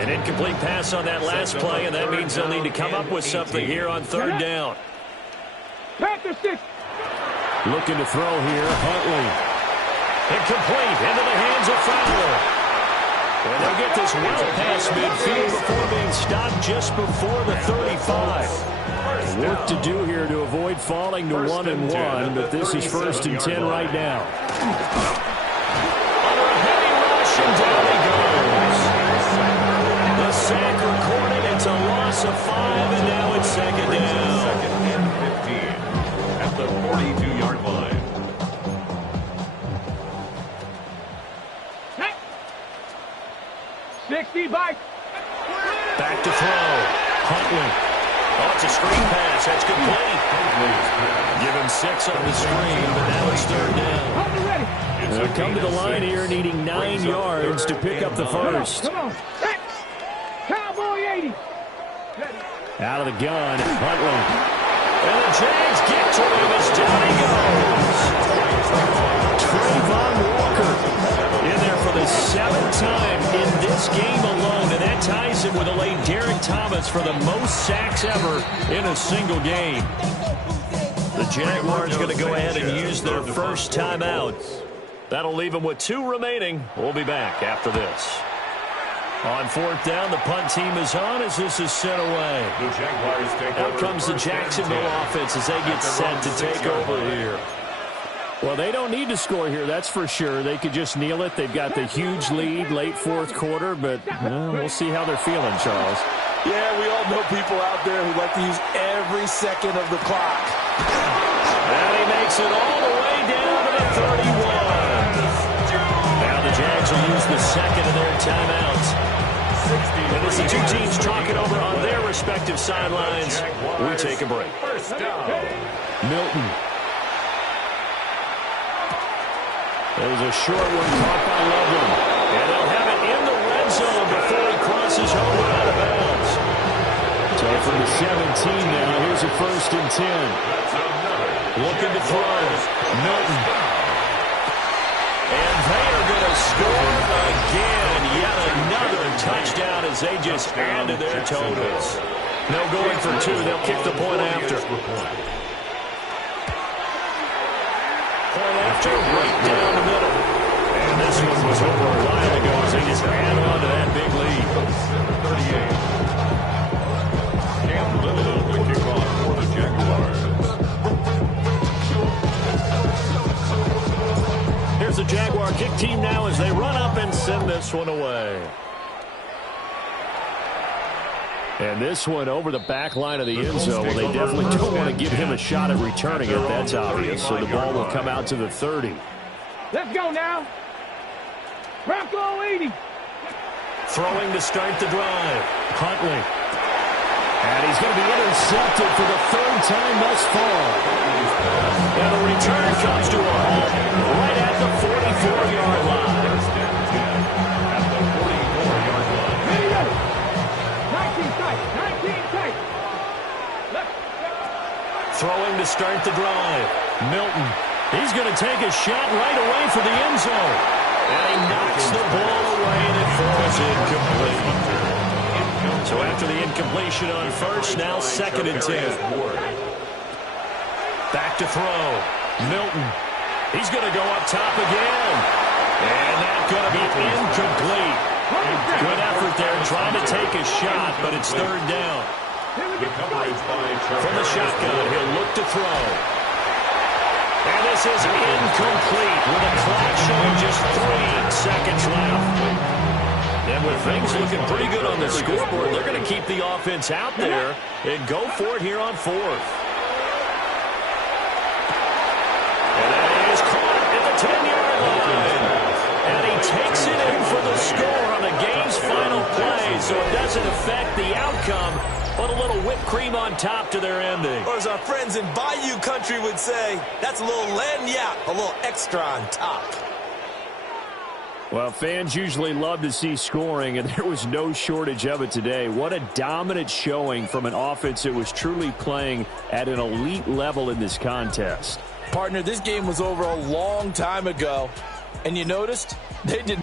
An incomplete pass on that last play, and that means they'll need to come up with something here on 3rd down. Looking to throw here, Huntley. Incomplete into the hands of Fowler. And they'll get this well past midfield before being stopped just before the 35. Work to do here to avoid falling to 1-1, but this is 1st and 10 right now. Under a heavy rush, and down he goes. The sack recorded. It's a loss of 5, and now it's 2nd down. 2nd and 15 at the 42-yard line. Back to throw. Huntley. Oh, it's a screen pass. That's complete. Give him 6 on the screen, but now it's 3rd down. They'll come to the line here needing 9 yards to pick up the first. Cowboy 80. Out of the gun, Huntley. And the Jags get to him as down he goes. Trayvon Walker in there for the 7th time in this game alone, and that ties him with a late Derek Thomas for the most sacks ever in a single game. The Jaguars going to go ahead and use their first timeout. That'll leave them with 2 remaining. We'll be back after this. On 4th down, the punt team is on as this is sent away. Out comes the Jacksonville offense as they get set to take over here. Well, they don't need to score here, that's for sure. They could just kneel it. They've got the huge lead late 4th quarter, but we'll see how they're feeling, Charles. Yeah, we all know people out there who like to use every second of the clock. And he makes it all the way down to the 31. Now the Jags will use the 2nd of their timeouts. And as the 2 teams talk it over on their respective sidelines, we take a break. Milton. There's a short one caught by Loveland. And they'll have it in the red zone before he crosses over out of bounds. So from the 17 now, here's a 1st and 10. Looking to throw. Milton. And they are going to score again. Yet another touchdown as they just add to their totals. No going for two. They'll kick the point after. Point after, right down the middle. And this one was over a while ago as they just ran on to that big lead. 38. Cam Little will kick off for the Jaguars. Here's the Jaguar kick team now as they run up and send this one away. And this one over the back line of the end zone. Well, they definitely don't want to give him a shot at returning it. That's obvious. So the ball will come out to the 30. Let's go now. Bronco 80. Throwing to start the drive. Huntley. And he's going to be intercepted for the third time thus far. And the return comes to a halt right at the 44-yard line. Throwing to start the drive. Milton. He's going to take a shot right away for the end zone. And he knocks the ball away and it falls incomplete. So after the incompletion on first, now 2nd and 10. Back to throw. Milton. He's going to go up top again. And that's going to be incomplete. Good effort there trying to take a shot, but it's 3rd down. From the shotgun, he'll look to throw. And this is incomplete with a clock showing just 3 seconds left. And with things looking pretty good on the scoreboard, they're going to keep the offense out there and go for it here on 4th. And that is caught at the 10-yard line. And he takes it in for the score on the game's final play, so it doesn't affect the outcome. But a little whipped cream on top to their ending. Or as our friends in Bayou country would say, that's a little lagniappe, a little extra on top. Well, fans usually love to see scoring, and there was no shortage of it today. What a dominant showing from an offense that was truly playing at an elite level in this contest. Partner, this game was over a long time ago, and you noticed they did